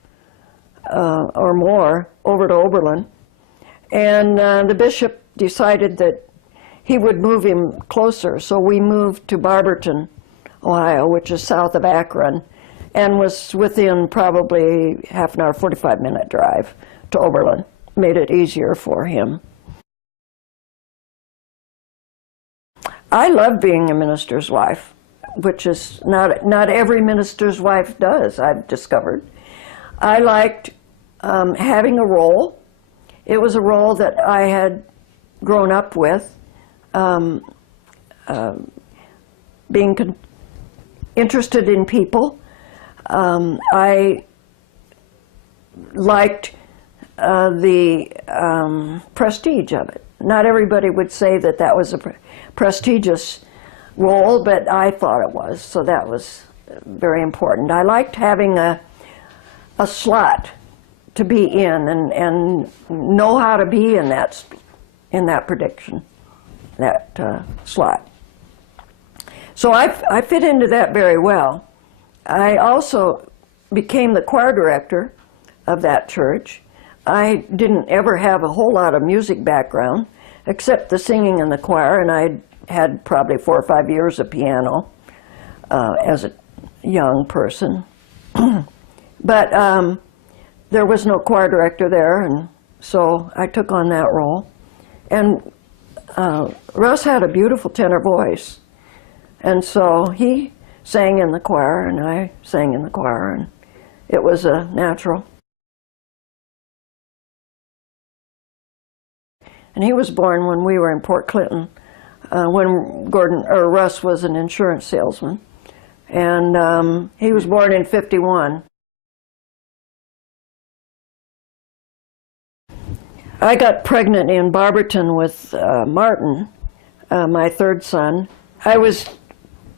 or more over to Oberlin. And the bishop decided that he would move him closer, so we moved to Barberton, Ohio, which is south of Akron, and was within probably half an hour, 45-minute drive to Oberlin. Made it easier for him. I love being a minister's wife. which is not every minister's wife does, I've discovered. I liked having a role. It was a role that I had grown up with, being interested in people. I liked the prestige of it. Not everybody would say that that was a prestigious role, but I thought it was, so that was very important. I liked having a slot to be in and know how to be in that prediction, that slot. So I fit into that very well. I also became the choir director of that church. I didn't ever have a whole lot of music background, except the singing in the choir, and I had probably 4 or 5 years of piano as a young person. But there was no choir director there, and so I took on that role. And Russ had a beautiful tenor voice, and so he sang in the choir, and I sang in the choir, and it was a natural. And he was born when we were in Port Clinton, when Russ was an insurance salesman. And he was born in '51. I got pregnant in Barberton with Martin, my third son. I was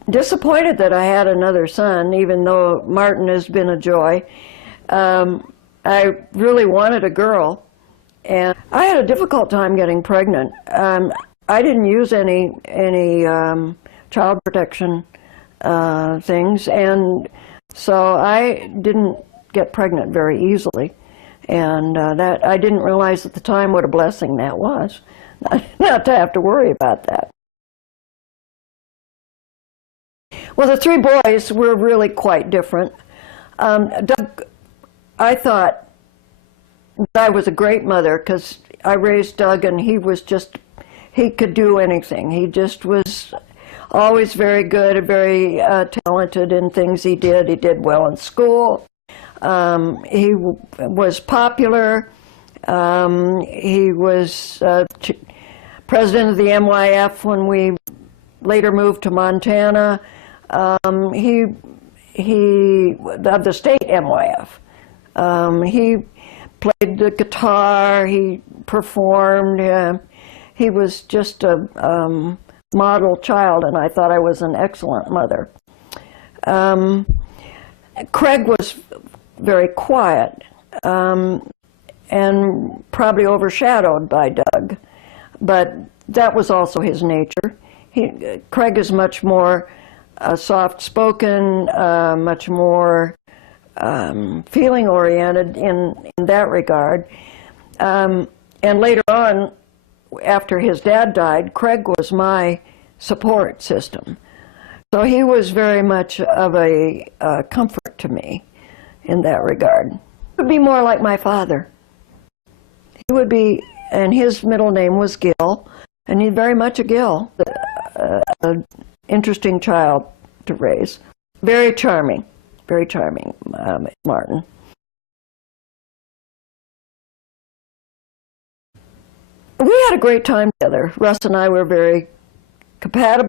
disappointed that I had another son, even though Martin has been a joy. I really wanted a girl, and I had a difficult time getting pregnant. I didn't use any child protection things, and so I didn't get pregnant very easily. And that I didn't realize at the time what a blessing that was, not to have to worry about that. Well, the 3 boys were really quite different. Doug, I thought I was a great mother because I raised Doug, and he could do anything. He just was always very good and very talented in things he did. He did well in school. He was popular. He was president of the MYF when we later moved to Montana. He of the state MYF. He played the guitar. He performed. He was just a model child, and I thought I was an excellent mother. Craig was very quiet and probably overshadowed by Doug, but that was also his nature. Craig is much more soft-spoken, much more feeling-oriented in that regard. And later on, after his dad died, Craig was my support system. So he was very much of a comfort to me in that regard. He would be more like my father. He would be, and his middle name was Gill, and he's very much a Gill, an interesting child to raise. Very charming, Martin. We had a great time together. Russ and I were very compatible.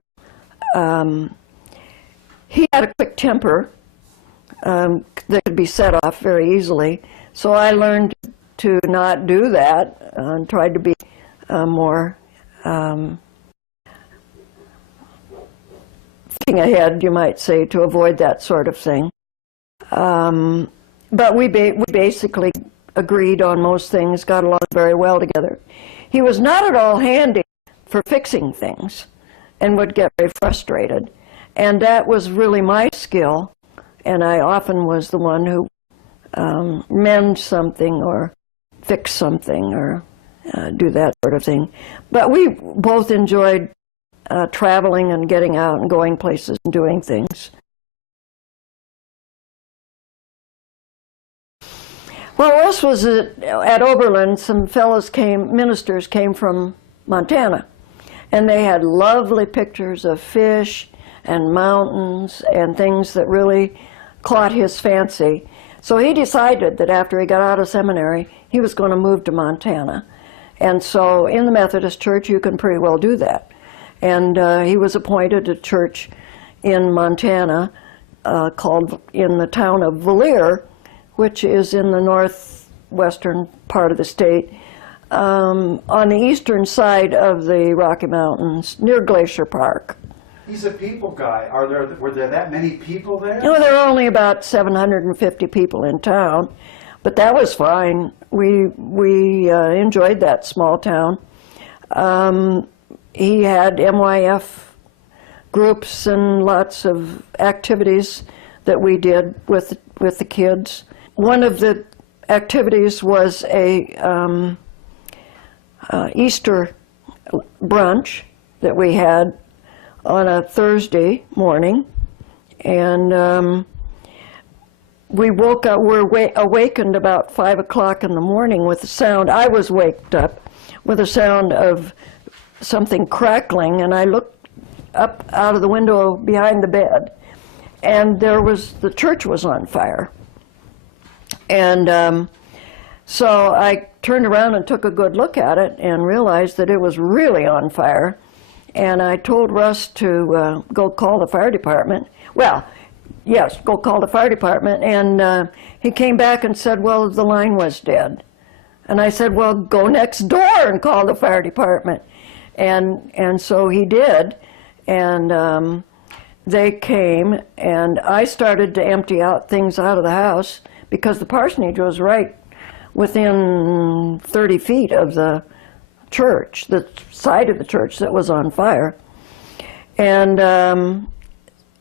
He had a quick temper that could be set off very easily, so I learned to not do that and tried to be more thinking ahead, you might say, to avoid that sort of thing. But we basically agreed on most things, got along very well together. He was not at all handy for fixing things and would get very frustrated. And that was really my skill, and I often was the one who mend something or fix something or do that sort of thing. But we both enjoyed traveling and getting out and going places and doing things. Well, Russ was at Oberlin. Some ministers came from Montana, and they had lovely pictures of fish and mountains and things that really caught his fancy. So he decided that after he got out of seminary, he was going to move to Montana. And so in the Methodist Church, you can pretty well do that. And he was appointed a church in Montana called, in the town of Valier, which is in the northwestern part of the state, on the eastern side of the Rocky Mountains, near Glacier Park. He's a people guy. Were there that many people there? No, there were only about 750 people in town, but that was fine. We enjoyed that small town. He had MYF groups and lots of activities that we did with the kids. One of the activities was a Easter brunch that we had on a Thursday morning, and we woke up. Were awakened about 5 o'clock in the morning with the sound. I was waked up with a sound of something crackling, and I looked up out of the window behind the bed, and the church was on fire. And so I turned around and took a good look at it and realized that it was really on fire. And I told Russ to go call the fire department. Well, yes, go call the fire department. And he came back and said, well, the line was dead. And I said, well, go next door and call the fire department. And so he did. And they came, and I started to empty out things out of the house because the parsonage was right within 30 feet of the church, the side of the church that was on fire. And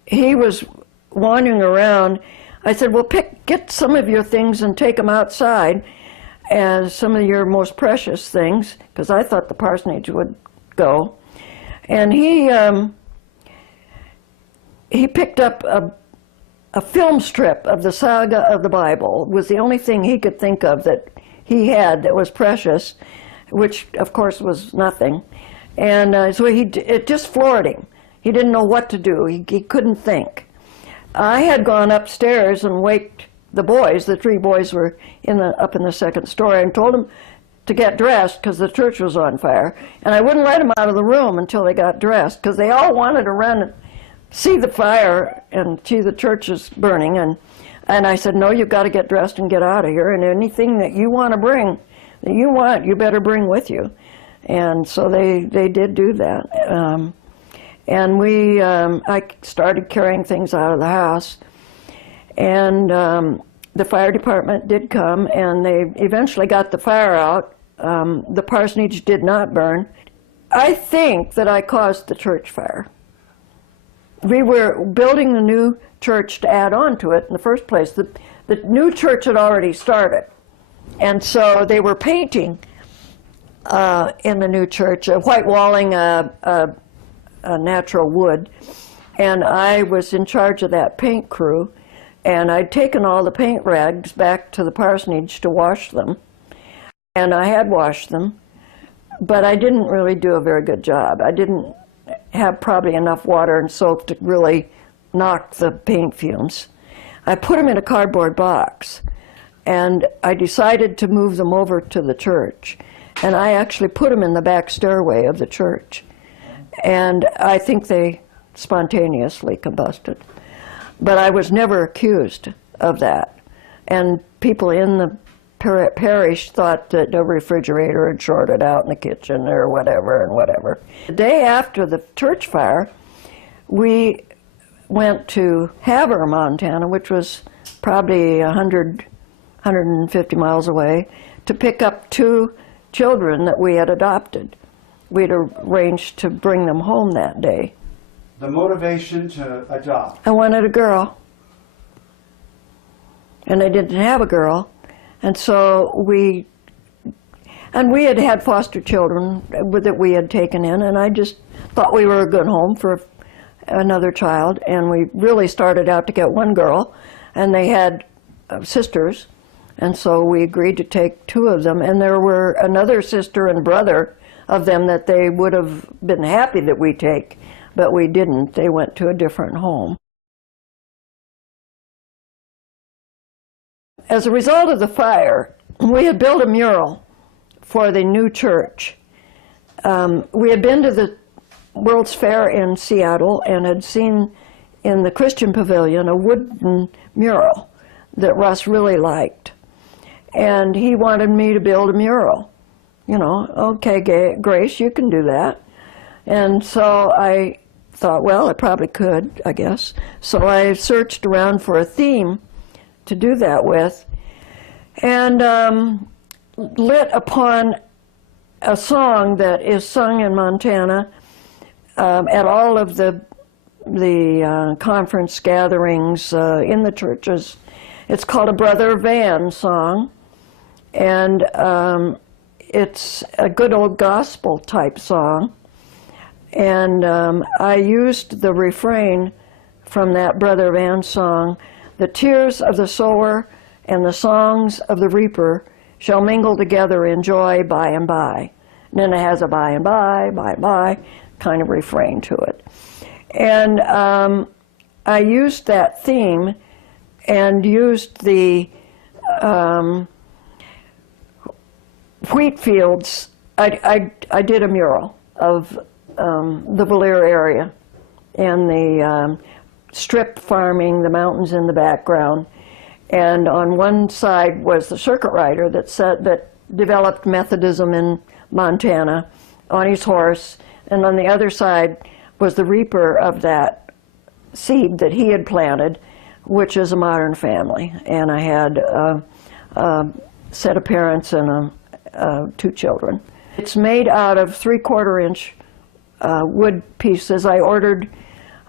he was wandering around. I said, well, get some of your things and take them outside, and some of your most precious things, because I thought the parsonage would go. And he picked up a film strip of the saga of the Bible. It was the only thing he could think of that he had that was precious, which of course was nothing. And so it just floored him. He didn't know what to do. He couldn't think. I had gone upstairs and waked the boys. The 3 boys were up in the second story, and told them to get dressed because the church was on fire. And I wouldn't let them out of the room until they got dressed, because they all wanted to run and see the fire and see the churches burning. And I said, no, you've got to get dressed and get out of here, and anything that you want to bring, that you better bring with you. And so they did do that. And I started carrying things out of the house. And the fire department did come, and they eventually got the fire out. The parsonage did not burn. I think that I caused the church fire. We were building the new church to add on to it in the first place. The new church had already started. And so they were painting in the new church, white walling a natural wood. And I was in charge of that paint crew. And I'd taken all the paint rags back to the parsonage to wash them. And I had washed them, but I didn't really do a very good job. I didn't have probably enough water and soap to really knock the paint fumes. I put them in a cardboard box, and I decided to move them over to the church. And I actually put them in the back stairway of the church. And I think they spontaneously combusted. But I was never accused of that. And people in the parish thought that the refrigerator had shorted out in the kitchen or whatever and whatever. The day after the church fire, we went to Havre, Montana, which was probably 150 miles away, to pick up 2 children that we had adopted. We'd arranged to bring them home that day. The motivation to adopt? I wanted a girl. And I didn't have a girl. And so we had had foster children that we had taken in, and I just thought we were a good home for another child. And we really started out to get 1 girl, and they had sisters, and so we agreed to take 2 of them. And there were another sister and brother of them that they would have been happy that we take, but we didn't. They went to a different home. As a result of the fire, we had built a mural for the new church. We had been to the World's Fair in Seattle and had seen in the Christian Pavilion a wooden mural that Russ really liked. And he wanted me to build a mural. You know, okay, Grace, you can do that. And so I thought, well, I probably could, I guess. So I searched around for a theme to do that with, and lit upon a song that is sung in Montana at all of the conference gatherings in the churches. It's called a Brother Van song, and it's a good old gospel type song. And I used the refrain from that Brother Van song: "The tears of the sower and the songs of the reaper shall mingle together in joy by and by." And then it has a by and by kind of refrain to it. And I used that theme and used the wheat fields. I did a mural of the Valier area and the strip farming, the mountains in the background. And on one side was the circuit rider that developed Methodism in Montana on his horse, and on the other side was the reaper of that seed that he had planted, which is a modern family. And I had a set of parents and 2 children. It's made out of 3/4-inch wood pieces. I ordered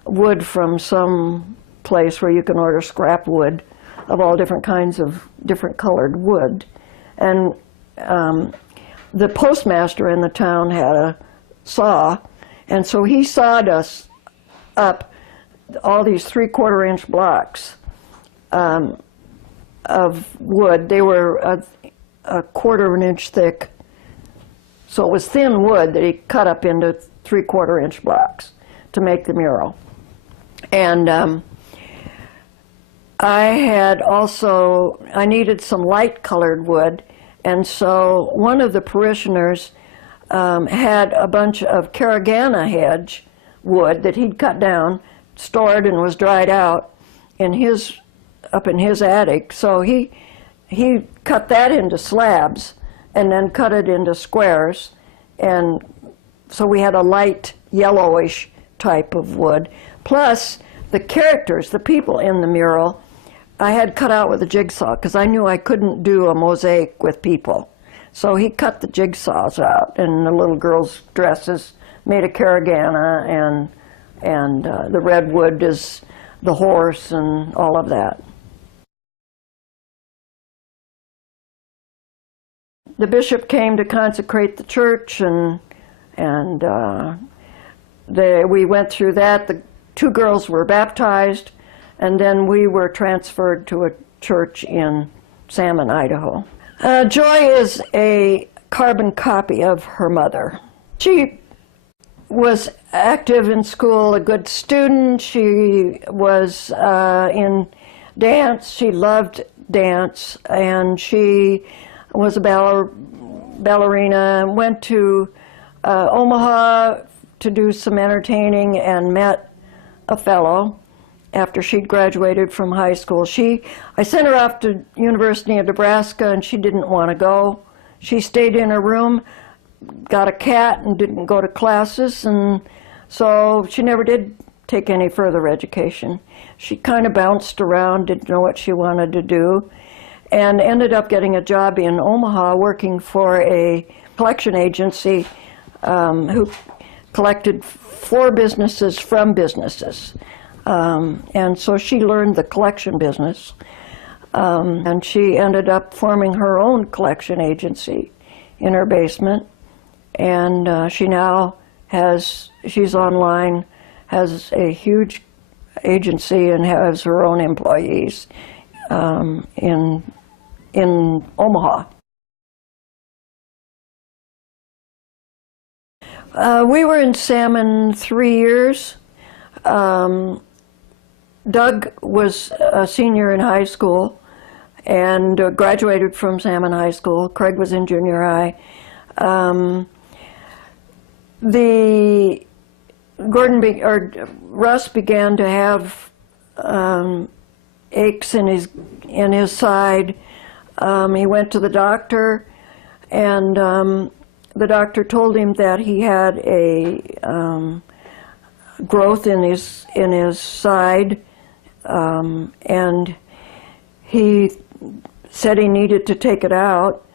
wood from some place where you can order scrap wood of all different kinds of different colored wood. And the postmaster in the town had a saw, and so he sawed us up all these 3/4-inch blocks of wood. They were a 1/4-inch thick, so it was thin wood that he cut up into 3/4-inch blocks to make the mural. And I needed some light-colored wood, and so one of the parishioners had a bunch of Caragana hedge wood that he'd cut down, stored, and was dried out up in his attic. So he cut that into slabs and then cut it into squares, and so we had a light yellowish type of wood. Plus, the characters, the people in the mural, I had cut out with a jigsaw because I knew I couldn't do a mosaic with people. So he cut the jigsaws out, and the little girls' dresses made of Caragana, and the redwood is the horse and all of that. The bishop came to consecrate the church, and we went through that. The 2 girls were baptized, and then we were transferred to a church in Salmon, Idaho. Joy is a carbon copy of her mother. She was active in school, a good student. She was in dance. She loved dance, and she was a ballerina. Went to Omaha to do some entertaining and met a fellow after she'd graduated from high school. I sent her off to University of Nebraska, and she didn't want to go. She stayed in her room, got a cat, and didn't go to classes, and so she never did take any further education. She kind of bounced around, didn't know what she wanted to do, and ended up getting a job in Omaha working for a collection agency who collected for businesses from businesses. And so she learned the collection business, and she ended up forming her own collection agency in her basement, and she now she's online, has a huge agency, and has her own employees in Omaha. We were in Salmon 3 years. Doug was a senior in high school and graduated from Salmon High School. Craig was in junior high. Russ began to have aches in his side. He went to the doctor, and the doctor told him that he had a growth in his side, and he said he needed to take it out.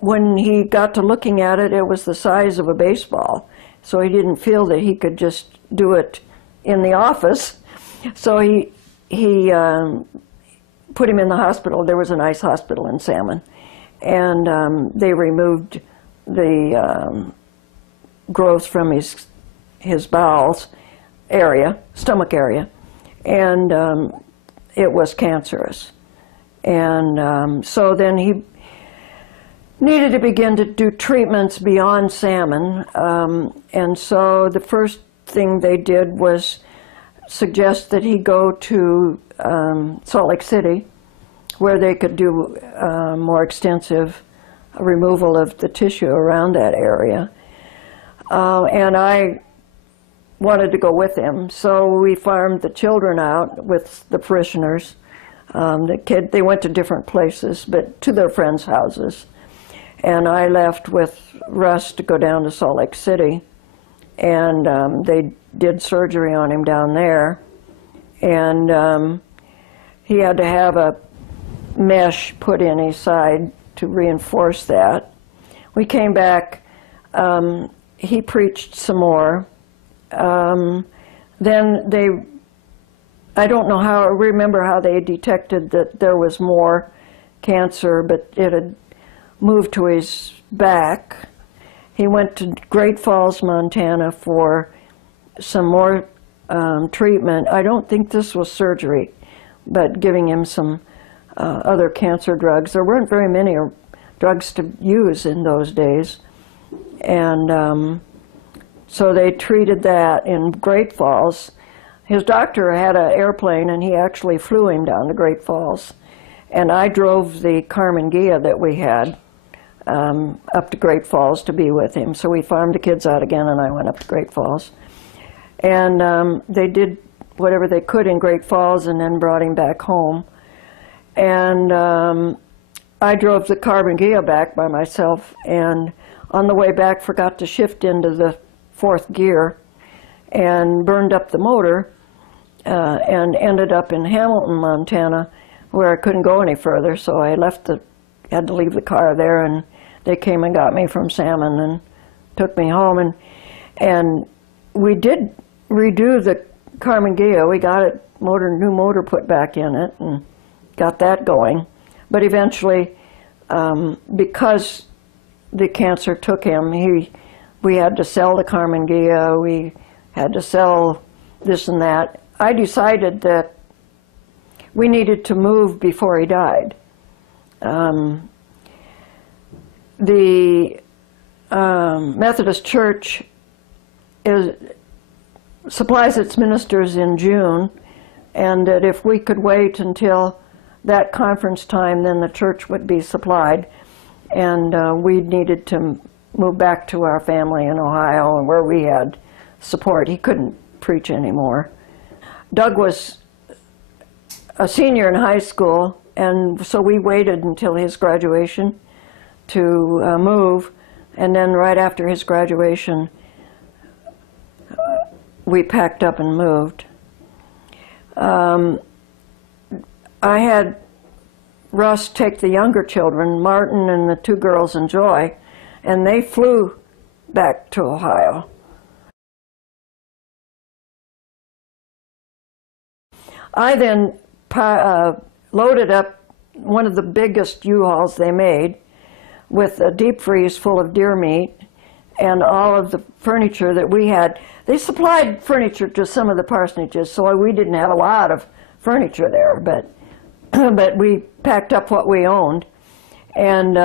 When he got to looking at it, it was the size of a baseball, so he didn't feel that he could just do it in the office. So he put him in the hospital. There was a nice hospital in Salmon, and they removed the growth from his bowels area, stomach area, and it was cancerous. And so then he needed to begin to do treatments beyond Salmon, and so the first thing they did was suggest that he go to Salt Lake City, where they could do more extensive removal of the tissue around that area. And I wanted to go with him, so we farmed the children out with the parishioners. They went to different places, but to their friends' houses. And I left with Russ to go down to Salt Lake City, and they did surgery on him down there, and he had to have a mesh put in his side to reinforce that. We came back, he preached some more. Then I don't remember how they detected that there was more cancer, but it had moved to his back. He went to Great Falls, Montana for some more treatment. I don't think this was surgery, but giving him some other cancer drugs. There weren't very many drugs to use in those days. And so they treated that in Great Falls. His doctor had an airplane, and he actually flew him down to Great Falls. And I drove the Carmen Ghia that we had up to Great Falls to be with him. So we farmed the kids out again, and I went up to Great Falls. And they did whatever they could in Great Falls and then brought him back home. And I drove the Carmen Ghia back by myself, and on the way back forgot to shift into the 4th gear and burned up the motor and ended up in Hamilton, Montana, where I couldn't go any further. So I had to leave the car there, and they came and got me from Salmon and took me home. And we did redo the Carmen Ghia. We got new motor put back in it and got that going. But eventually, because the cancer took him, we had to sell the Carmen Ghia. We had to sell this and that. I decided that we needed to move before he died. The Methodist Church supplies its ministers in June, and that if we could wait until that conference time, then the church would be supplied, and we needed to move back to our family in Ohio, and where we had support. He couldn't preach anymore. Doug was a senior in high school, and so we waited until his graduation to move, and then right after his graduation we packed up and moved. I had Russ take the younger children, Martin and the 2 girls and Joy, and they flew back to Ohio. I then loaded up one of the biggest U-Hauls they made with a deep freeze full of deer meat and all of the furniture that we had. They supplied furniture to some of the parsonages, so we didn't have a lot of furniture there, but but we packed up what we owned, and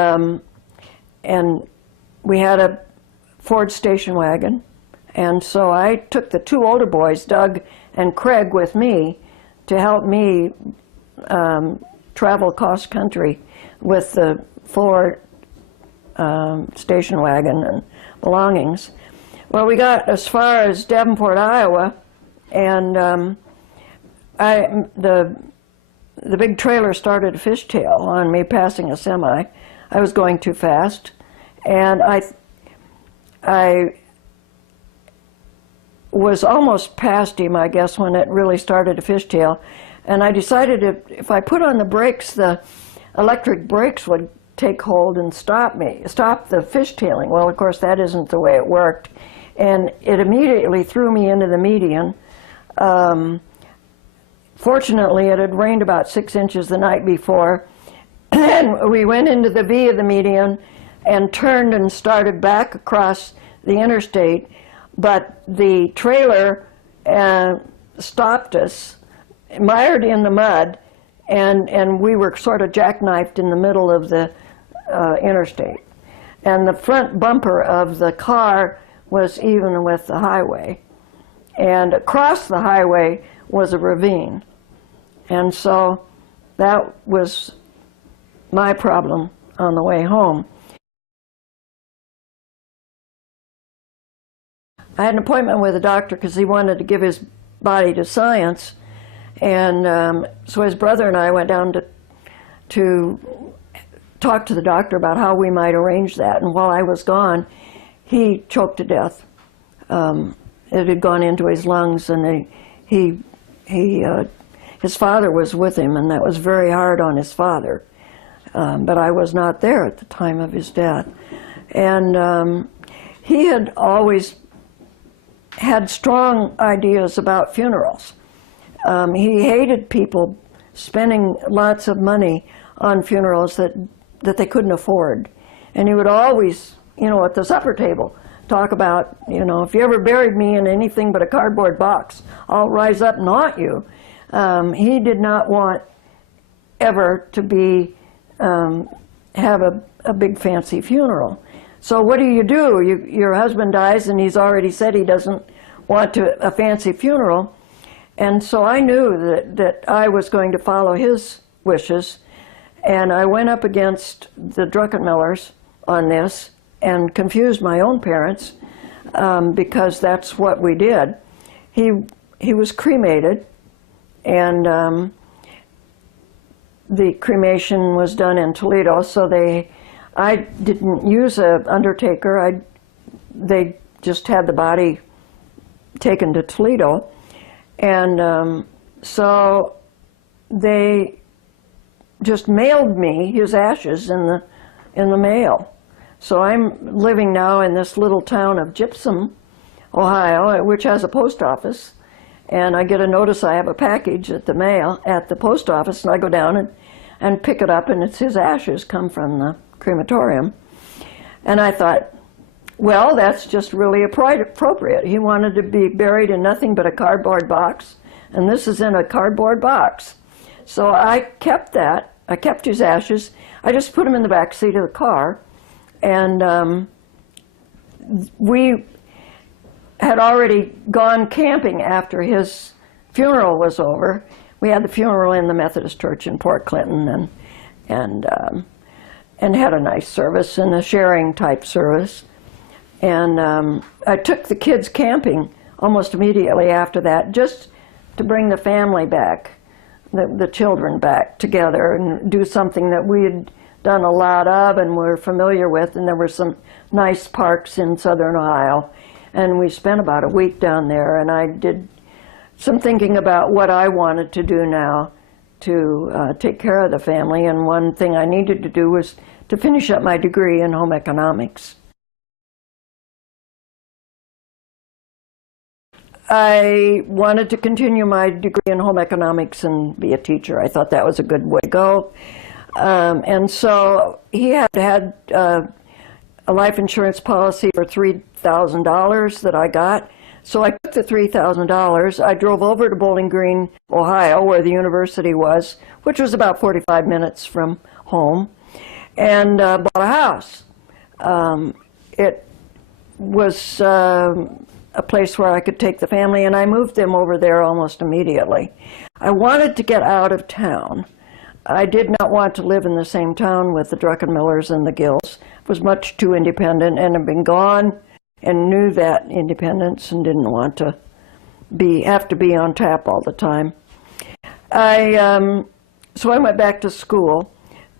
we had a Ford station wagon. And so I took the two older boys, Doug and Craig, with me to help me travel cross country with the Ford station wagon and belongings. Well, we got as far as Davenport, Iowa, and the big trailer started a fishtail on me passing a semi. I was going too fast, and I was almost past him, I guess, when it really started to fishtail. And I decided if I put on the brakes, the electric brakes would take hold and stop the fishtailing. Well, of course, that isn't the way it worked. And it immediately threw me into the median. Fortunately, it had rained about 6 inches the night before. And we went into the V of the median and turned and started back across the interstate. But the trailer stopped us, mired in the mud, and we were sort of jackknifed in the middle of the interstate. And the front bumper of the car was even with the highway. And across the highway was a ravine. And so that was my problem on the way home. I had an appointment with a doctor because he wanted to give his body to science, and so his brother and I went down to talk to the doctor about how we might arrange that. And while I was gone, he choked to death. It had gone into his lungs, and his father was with him, and that was very hard on his father. But I was not there at the time of his death. And he had always had strong ideas about funerals. He hated people spending lots of money on funerals that they couldn't afford. And he would always, at the supper table, talk about, if you ever buried me in anything but a cardboard box, I'll rise up and haunt you. He did not want ever to have a big fancy funeral. So what do? Your husband dies, and he's already said he doesn't want a fancy funeral. And so I knew that I was going to follow his wishes. And I went up against the Druckenmillers on this and confused my own parents because that's what we did. He was cremated, and the cremation was done in Toledo, so I didn't use an undertaker. They just had the body taken to Toledo, and so they just mailed me his ashes in the mail. So I'm living now in this little town of Gypsum, Ohio, which has a post office, and I get a notice I have a package at the post office, and I go down and pick it up, and it's his ashes come from the crematorium. And I thought, well, that's just really appropriate. He wanted to be buried in nothing but a cardboard box, and this is in a cardboard box. So I kept that. I kept his ashes. I just put them in the back seat of the car, and we had already gone camping after his funeral was over. We had the funeral in the Methodist Church in Port Clinton, and had a nice service and a sharing type service. And I took the kids camping almost immediately after that, just to bring the family back, the children back together, and do something that we had done a lot of and were familiar with. And there were some nice parks in southern Ohio, and we spent about a week down there. And I did some thinking about what I wanted to do now to take care of the family. And one thing I needed to do was to finish up my degree in home economics. I wanted to continue my degree in home economics and be a teacher. I thought that was a good way to go. And so he had a life insurance policy for $3,000 that I got. So I took the $3,000. I drove over to Bowling Green, Ohio, where the university was, which was about 45 minutes from home, and bought a house. was a place where I could take the family, and I moved them over there almost immediately. I wanted to get out of town. I did not want to live in the same town with the Druckenmillers and the Gills. It was much too independent, and had been gone and knew that independence and didn't want to have to be on tap all the time. So I went back to school.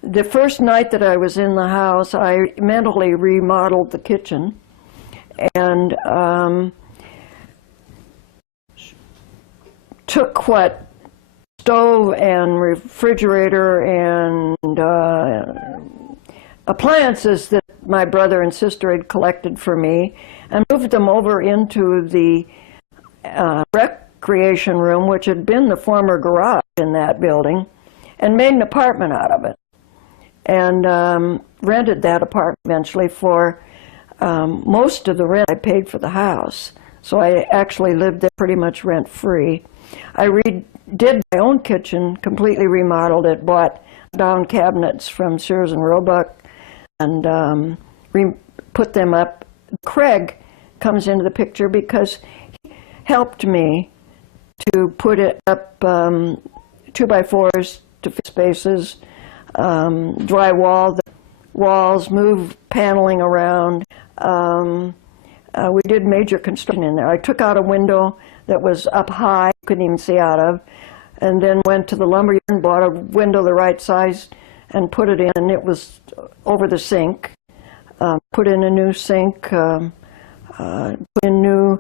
The first night that I was in the house, I mentally remodeled the kitchen and took what stove and refrigerator and appliances that my brother and sister had collected for me and moved them over into the recreation room, which had been the former garage in that building, and made an apartment out of it. And rented that apartment eventually for most of the rent I paid for the house. So I actually lived there pretty much rent-free. I redid my own kitchen, completely remodeled it, bought down cabinets from Sears and Roebuck, and put them up. Craig comes into the picture because he helped me to put it up 2x4s to fit spaces, drywall the walls, move paneling around. We did major construction in there. I took out a window that was up high, couldn't even see out of, and then went to the lumber yard and bought a window the right size and put it in, and it was over the sink. Put in a new sink, put in new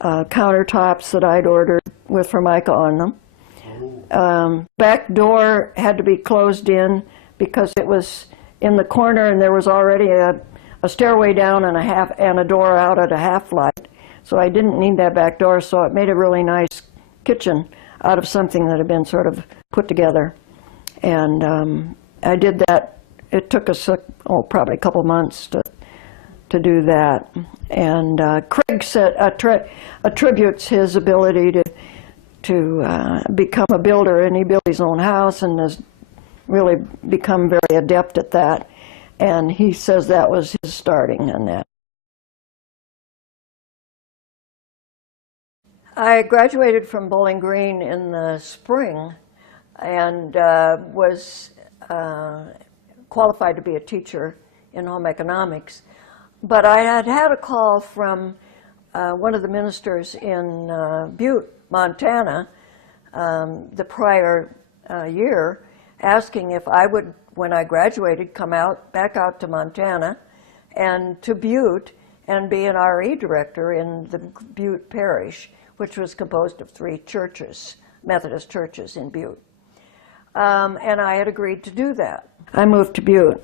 countertops that I'd ordered with Formica on them. Back door had to be closed in because it was in the corner and there was already a stairway down and a door out at a half light. So I didn't need that back door, so it made a really nice kitchen out of something that had been sort of put together. And I did that. It took us probably a couple months to do that. And Craig attributes his ability to become a builder, and he built his own house and has really become very adept at that. And he says that was his starting in that. I graduated from Bowling Green in the spring and was qualified to be a teacher in home economics. But I had had a call from one of the ministers in Butte, Montana, the prior year, asking if I would, when I graduated, come back out to Montana and to Butte and be an RE director in the Butte parish, which was composed of 3 churches, Methodist churches in Butte. And I had agreed to do that. I moved to Butte.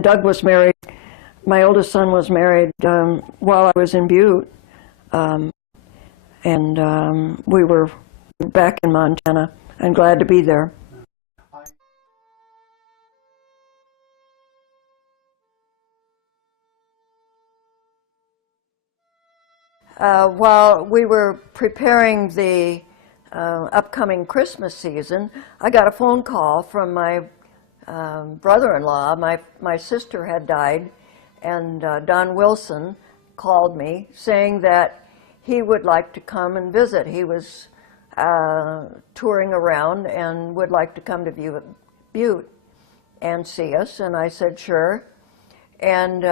Doug was married. My oldest son was married while I was in Butte. We were back in Montana. I'm glad to be there. While we were preparing the upcoming Christmas season, I got a phone call from my brother-in-law. My sister had died, and Don Wilson called me saying that he would like to come and visit. He was touring around and would like to come to Butte and see us, and I said sure. And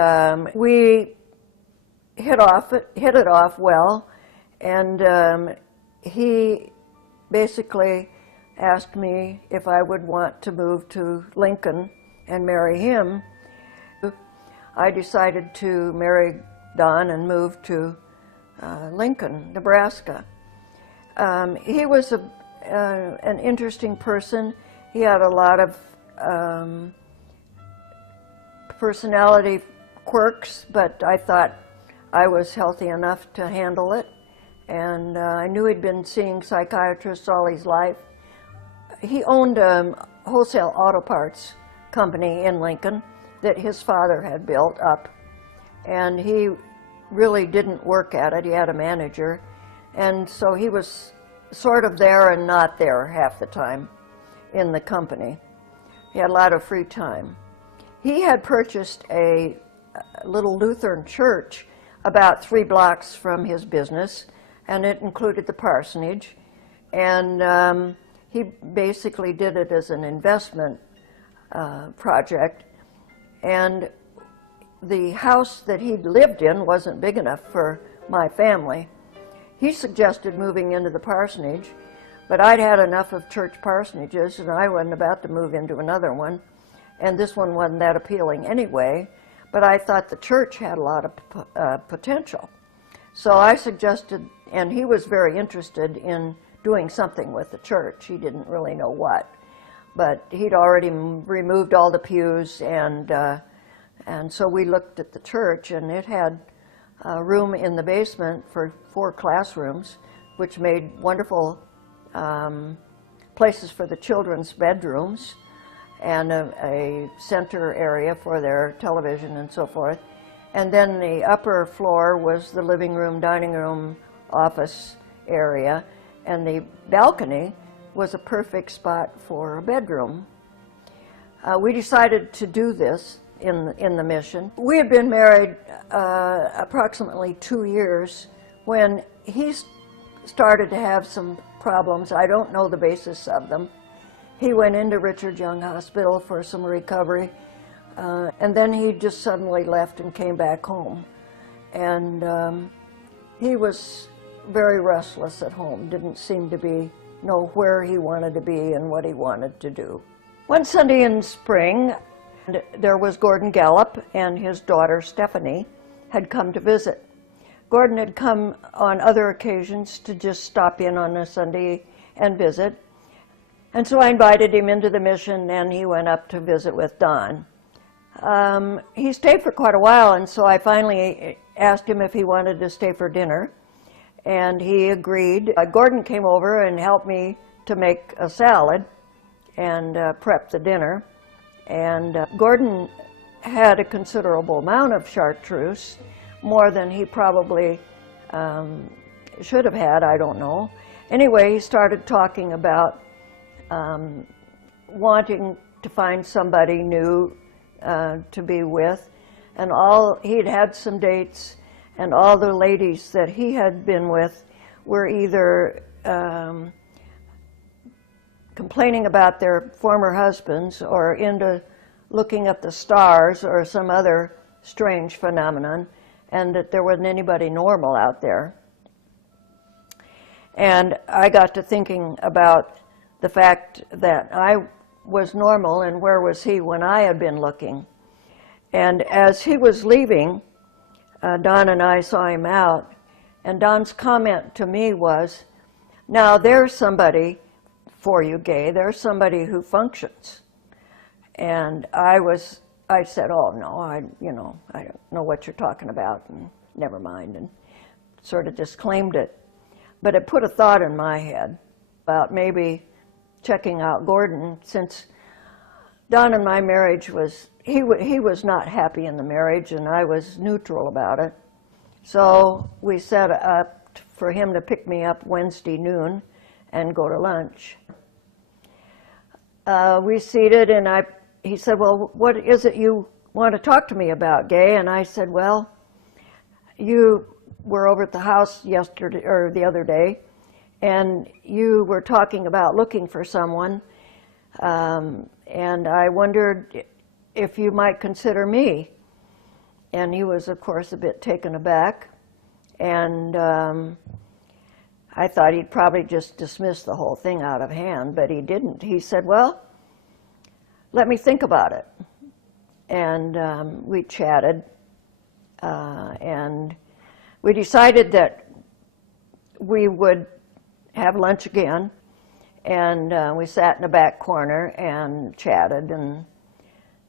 we hit it off well, and he basically asked me if I would want to move to Lincoln and marry him. I decided to marry Don and move to Lincoln, Nebraska. He was an interesting person. He had a lot of personality quirks, but I thought I was healthy enough to handle it. And I knew he'd been seeing psychiatrists all his life. He owned a wholesale auto parts company in Lincoln that his father had built up. And he really didn't work at it. He had a manager. And so he was sort of there and not there half the time in the company. He had a lot of free time. He had purchased a little Lutheran church about 3 blocks from his business, and it included the parsonage. And he basically did it as an investment project. And the house that he lived in wasn't big enough for my family. He suggested moving into the parsonage, but I'd had enough of church parsonages, and I wasn't about to move into another one. And this one wasn't that appealing anyway, but I thought the church had a lot of potential. So I suggested, and he was very interested in doing something with the church. He didn't really know what, but he'd already removed all the pews, and so we looked at the church, and it had room in the basement for 4 classrooms, which made wonderful places for the children's bedrooms, and a center area for their television and so forth. And then the upper floor was the living room, dining room, office area, and the balcony was a perfect spot for a bedroom. We decided to do this in the mission. We had been married approximately 2 years when he started to have some problems. I don't know the basis of them. He went into Richard Young Hospital for some recovery, and then he just suddenly left and came back home. And he was very restless at home, didn't seem to know where he wanted to be and what he wanted to do. One Sunday in spring, there was Gordon Gallup, and his daughter Stephanie had come to visit. Gordon had come on other occasions to just stop in on a Sunday and visit. And so I invited him into the mission, and he went up to visit with Don. He stayed for quite a while, and so I finally asked him if he wanted to stay for dinner, and he agreed. Gordon came over and helped me to make a salad and prep the dinner. And Gordon had a considerable amount of chartreuse, more than he probably should have had, I don't know. Anyway, he started talking about wanting to find somebody new to be with, and he'd had some dates, and all the ladies that he had been with were either complaining about their former husbands or into looking at the stars or some other strange phenomenon, and that there wasn't anybody normal out there. And I got to thinking about the fact that I was normal, and where was he when I had been looking. And as he was leaving, Don and I saw him out, and Don's comment to me was, "Now there's somebody for you, Gay. There's somebody who functions." And I said, "Oh no, I don't know what you're talking about, and never mind," and sort of disclaimed it. But it put a thought in my head about maybe checking out Gordon, since Don and my marriage he was not happy in the marriage, and I was neutral about it. So we set up for him to pick me up Wednesday noon and go to lunch. We seated, and he said, "Well, what is it you want to talk to me about, Gay?" And I said, "Well, you were over at the house yesterday, or the other day, and you were talking about looking for someone, and I wondered if you might consider me." And he was, of course, a bit taken aback, and I thought he'd probably just dismiss the whole thing out of hand, but he didn't. He said, "Well, let me think about it." And we chatted, and we decided that we would have lunch again, and we sat in the back corner and chatted. And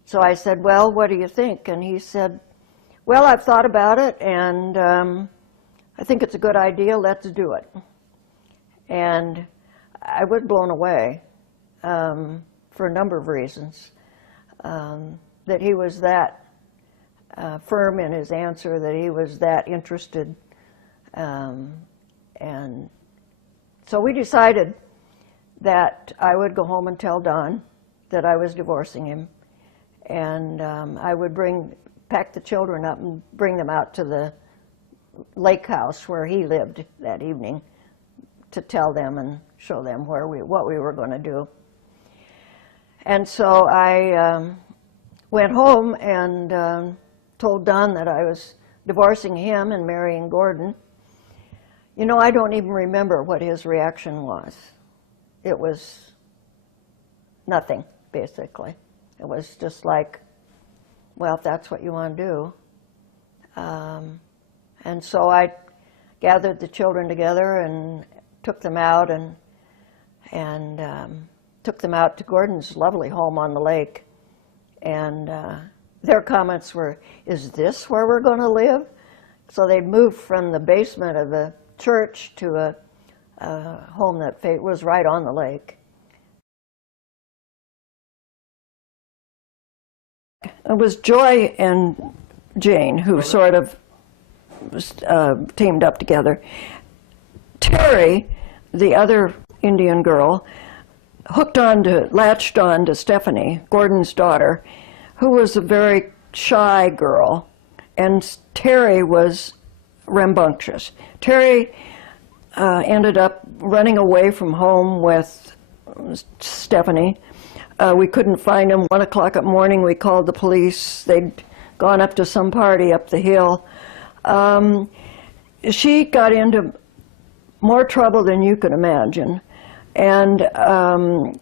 so I said, "Well, what do you think?" And he said, "Well, I've thought about it, and I think it's a good idea. Let's do it." And I was blown away for a number of reasons, that he was that firm in his answer, that he was that interested. And so we decided that I would go home and tell Don that I was divorcing him, and I would pack the children up and bring them out to the lake house where he lived that evening to tell them and show them what we were going to do. And so I went home and told Don that I was divorcing him and marrying Gordon. You know, I don't even remember what his reaction was. It was nothing, basically. It was just like, well, if that's what you want to do. And so I gathered the children together and took them out and took them out to Gordon's lovely home on the lake. And their comments were, is this where we're going to live? So they moved from the basement of the church to a home that was right on the lake. It was Joy and Jane who sort of teamed up together. Terry, the other Indian girl, latched on to Stephanie, Gordon's daughter, who was a very shy girl, and Terry was rambunctious. Terry ended up running away from home with Stephanie. We couldn't find him. 1 o'clock in the morning, we called the police. They'd gone up to some party up the hill. She got into more trouble than you could imagine. And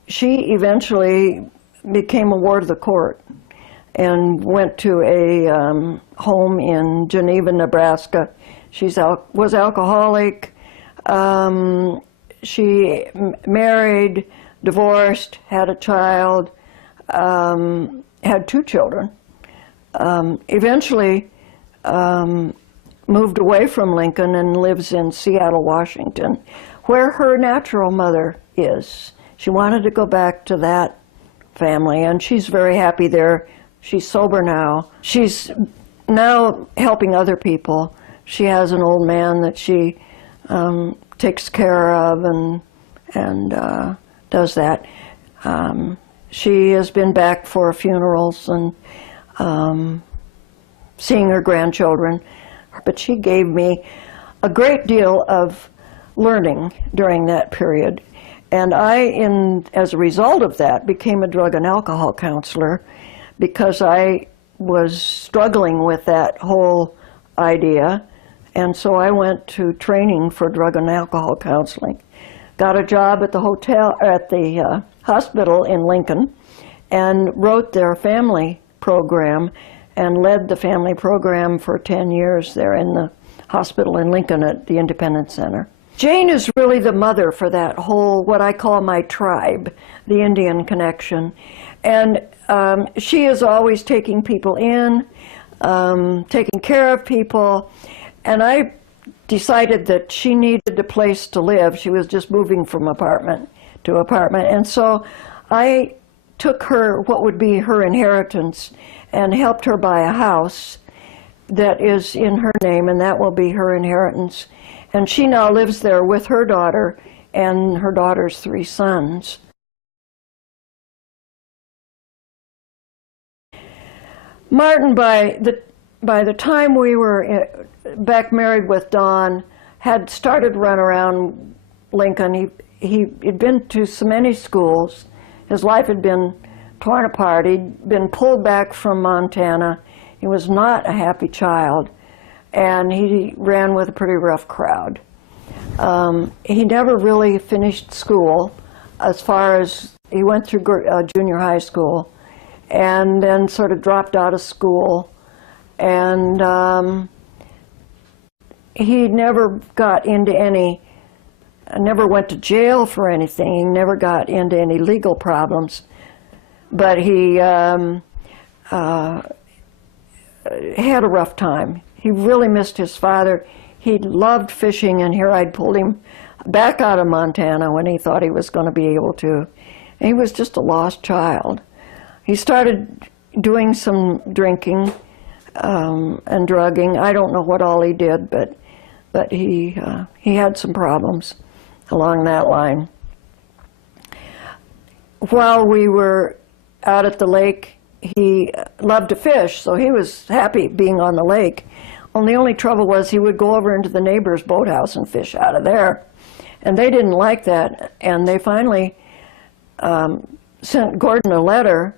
she eventually became a ward of the court and went to a home in Geneva, Nebraska. She was alcoholic. She married, divorced, had a child, had 2 children. Eventually moved away from Lincoln and lives in Seattle, Washington, where her natural mother is. She wanted to go back to that family, and she's very happy there. She's sober now. She's now helping other people. She has an old man that she takes care of and does that. She has been back for funerals and seeing her grandchildren, but she gave me a great deal of learning during that period. And I, as a result of that, became a drug and alcohol counselor because I was struggling with that whole idea. And so I went to training for drug and alcohol counseling. Got a job at the hospital in Lincoln and wrote their family program and led the family program for 10 years there in the hospital in Lincoln at the Independence Center. Jane is really the mother for that whole, what I call my tribe, the Indian connection. And she is always taking people in, taking care of people. And I decided that she needed a place to live. She was just moving from apartment to apartment. And so I took her, what would be her inheritance, and helped her buy a house that is in her name, and that will be her inheritance. And she now lives there with her daughter and her daughter's 3 sons. Martin, by the time we were back married with Don, had started to run around Lincoln. He'd been to so many schools. His life had been torn apart. He'd been pulled back from Montana. He was not a happy child, and he ran with a pretty rough crowd. He never really finished school. As far as he went through junior high school, and then sort of dropped out of school, and he never got into never went to jail for anything. He never got into any legal problems, but he had a rough time. He really missed his father. He loved fishing, and here I'd pulled him back out of Montana when he thought he was going to be able to. And he was just a lost child. He started doing some drinking and drugging. I don't know what all he did, but he had some problems along that line. While we were out at the lake, he loved to fish, so he was happy being on the lake. Only the only trouble was he would go over into the neighbor's boathouse and fish out of there. And they didn't like that, and they finally sent Gordon a letter.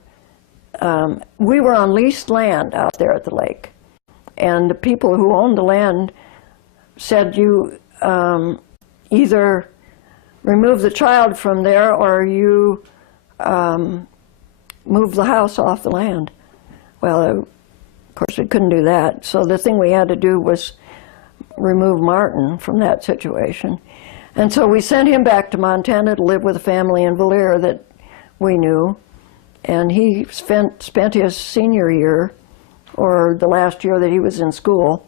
We were on leased land out there at the lake, and the people who owned the land said, you either remove the child from there or you move the house off the land. Well, of course, we couldn't do that, so the thing we had to do was remove Martin from that situation. And so we sent him back to Montana to live with a family in Valier that we knew, and he spent his senior year, or the last year that he was in school,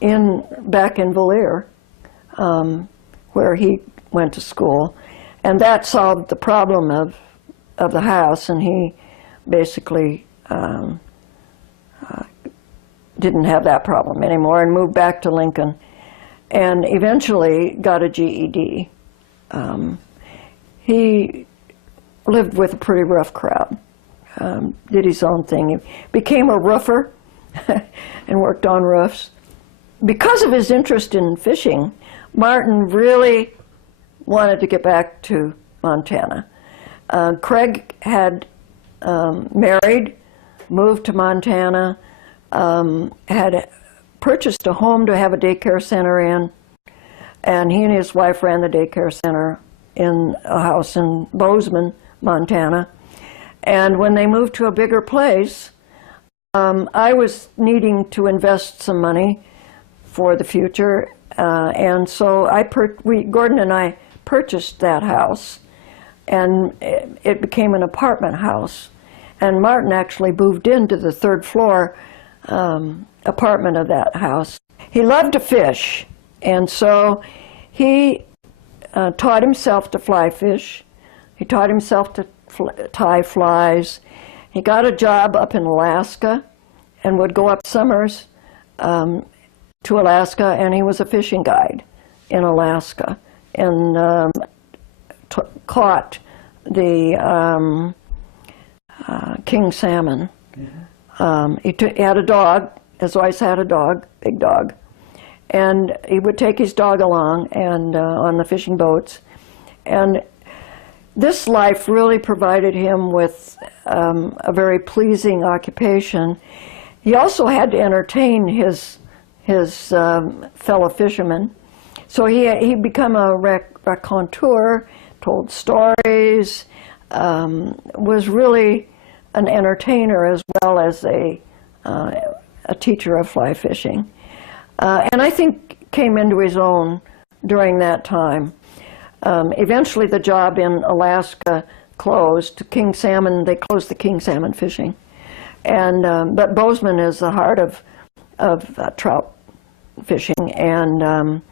back in Valier, where he went to school. And that solved the problem of the house, and he basically didn't have that problem anymore and moved back to Lincoln, and eventually got a GED. He lived with a pretty rough crowd, did his own thing. He became a roofer and worked on roofs. Because of his interest in fishing, Martin really wanted to get back to Montana. Craig had married, moved to Montana, had purchased a home to have a daycare center in, and he and his wife ran the daycare center in a house in Bozeman, Montana. And when they moved to a bigger place, I was needing to invest some money for the future, and so Gordon and I purchased that house, and it became an apartment house. And Martin actually moved into the third floor apartment of that house. He loved to fish, and so he taught himself to fly fish. He taught himself to tie flies. He got a job up in Alaska and would go up summers to Alaska, and he was a fishing guide in Alaska, and caught the king salmon. He had a dog. His wife had a dog, big dog, and he would take his dog along and on the fishing boats. And this life really provided him with a very pleasing occupation. He also had to entertain his fellow fishermen, so he became a raconteur, told stories, was really an entertainer as well as a teacher of fly fishing, and I think came into his own during that time. Eventually the job in Alaska closed. King salmon, they closed the king salmon fishing, and but Bozeman is the heart of trout fishing, and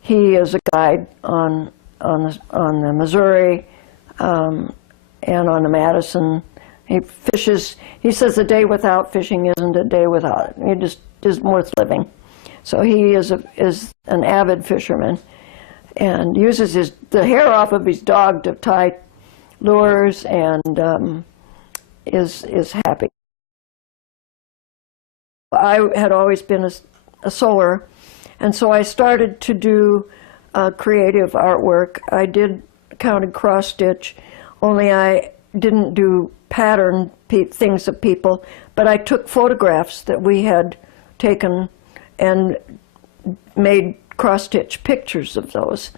he is a guide on the Missouri and on the Madison. He fishes. He says a day without fishing isn't a day without it. It just isn't worth living. So he is an avid fisherman, and uses the hair off of his dog to tie lures, and is happy. I had always been a sewer, and so I started to do creative artwork. I counted cross stitch, only I didn't do pattern things of people, but I took photographs that we had taken and made cross-stitch pictures of those.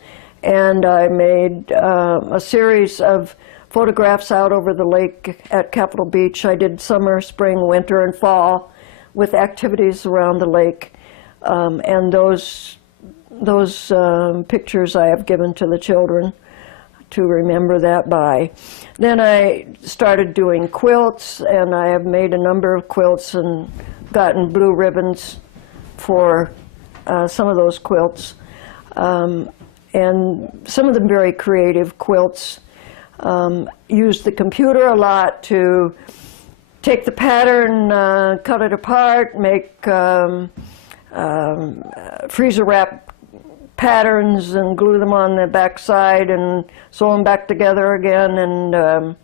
And I made a series of photographs out over the lake at Capitol Beach. I did summer, spring, winter, and fall with activities around the lake. And those pictures I have given to the children to remember that by. Then I started doing quilts, and I have made a number of quilts and gotten blue ribbons for some of those quilts. And some of them very creative quilts. Used the computer a lot to take the pattern, cut it apart, make freezer wrap patterns and glue them on the back side and sew them back together again, and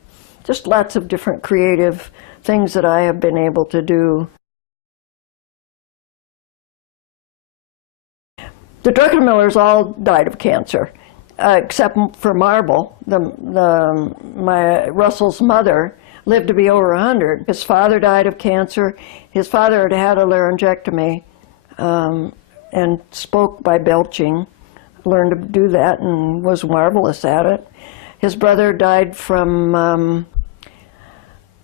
just lots of different creative things that I have been able to do. The Druckenmillers all died of cancer, except for Marble. Russell's mother lived to be over 100. His father died of cancer. His father had had a laryngectomy and spoke by belching, learned to do that and was marvelous at it. His brother died from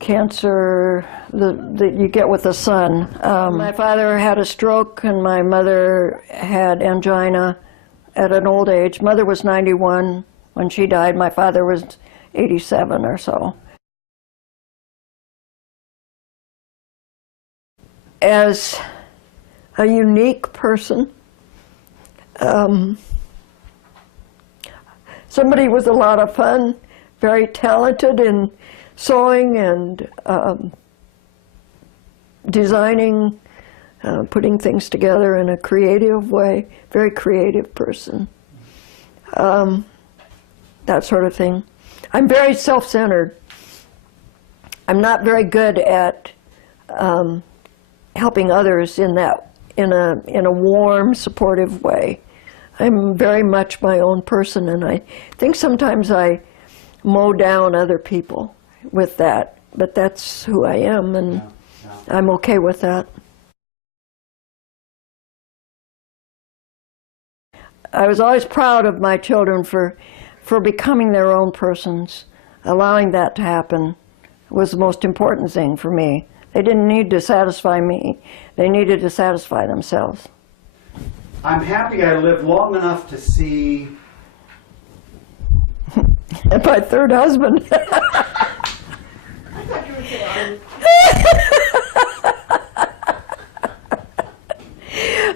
cancer that you get with the sun. My father had a stroke and my mother had angina at an old age. Mother was 91 when she died. My father was 87 or so. As a unique person, somebody with a lot of fun, very talented in sewing and designing, putting things together in a creative way, very creative person. That sort of thing. I'm very self-centered. I'm not very good at helping others in a warm, supportive way. I'm very much my own person, and I think sometimes I mow down other people with that, but that's who I am, and I'm okay with that. I was always proud of my children for becoming their own persons. Allowing that to happen was the most important thing for me. They didn't need to satisfy me. They needed to satisfy themselves. I'm happy I lived long enough to see... And my third husband.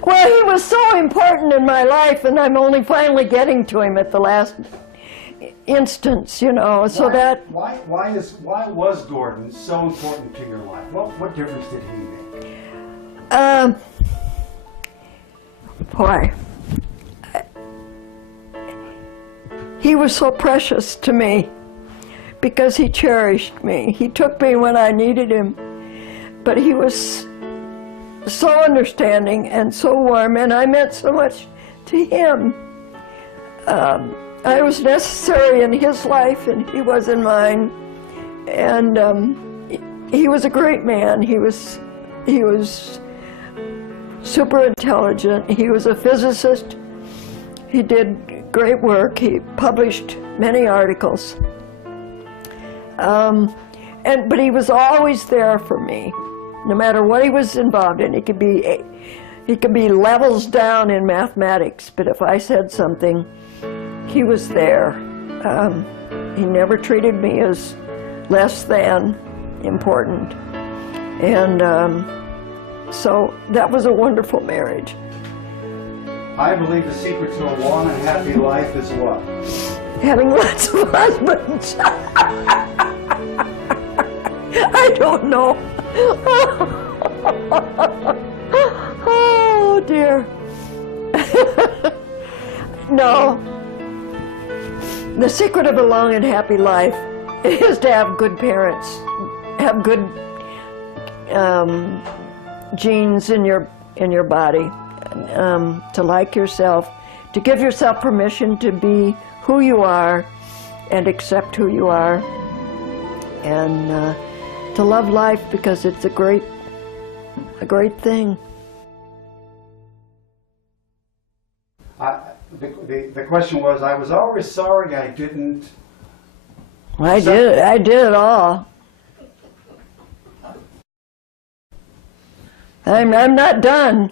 Well, he was so important in my life, and I'm only finally getting to him at the last instance, you know. So why was Gordon so important to your life? What difference did he make? Boy, he was so precious to me because he cherished me. He took me when I needed him, but he was so understanding and so warm, and I meant so much to him. I was necessary in his life, and he was in mine. And he was a great man. He was super intelligent. He was a physicist. He did great work. He published many articles. But he was always there for me, no matter what he was involved in. He could be levels down in mathematics, but if I said something, he was there. He never treated me as less than important. And so that was a wonderful marriage. I believe the secret to a long and happy life is what? Having lots of husbands. I don't know. Oh dear. No. The secret of a long and happy life is to have good parents, have good genes in your body, to like yourself, to give yourself permission to be who you are and accept who you are, and to love life because it's a great thing. The question was, I was always sorry I didn't... I did it all. I'm not done.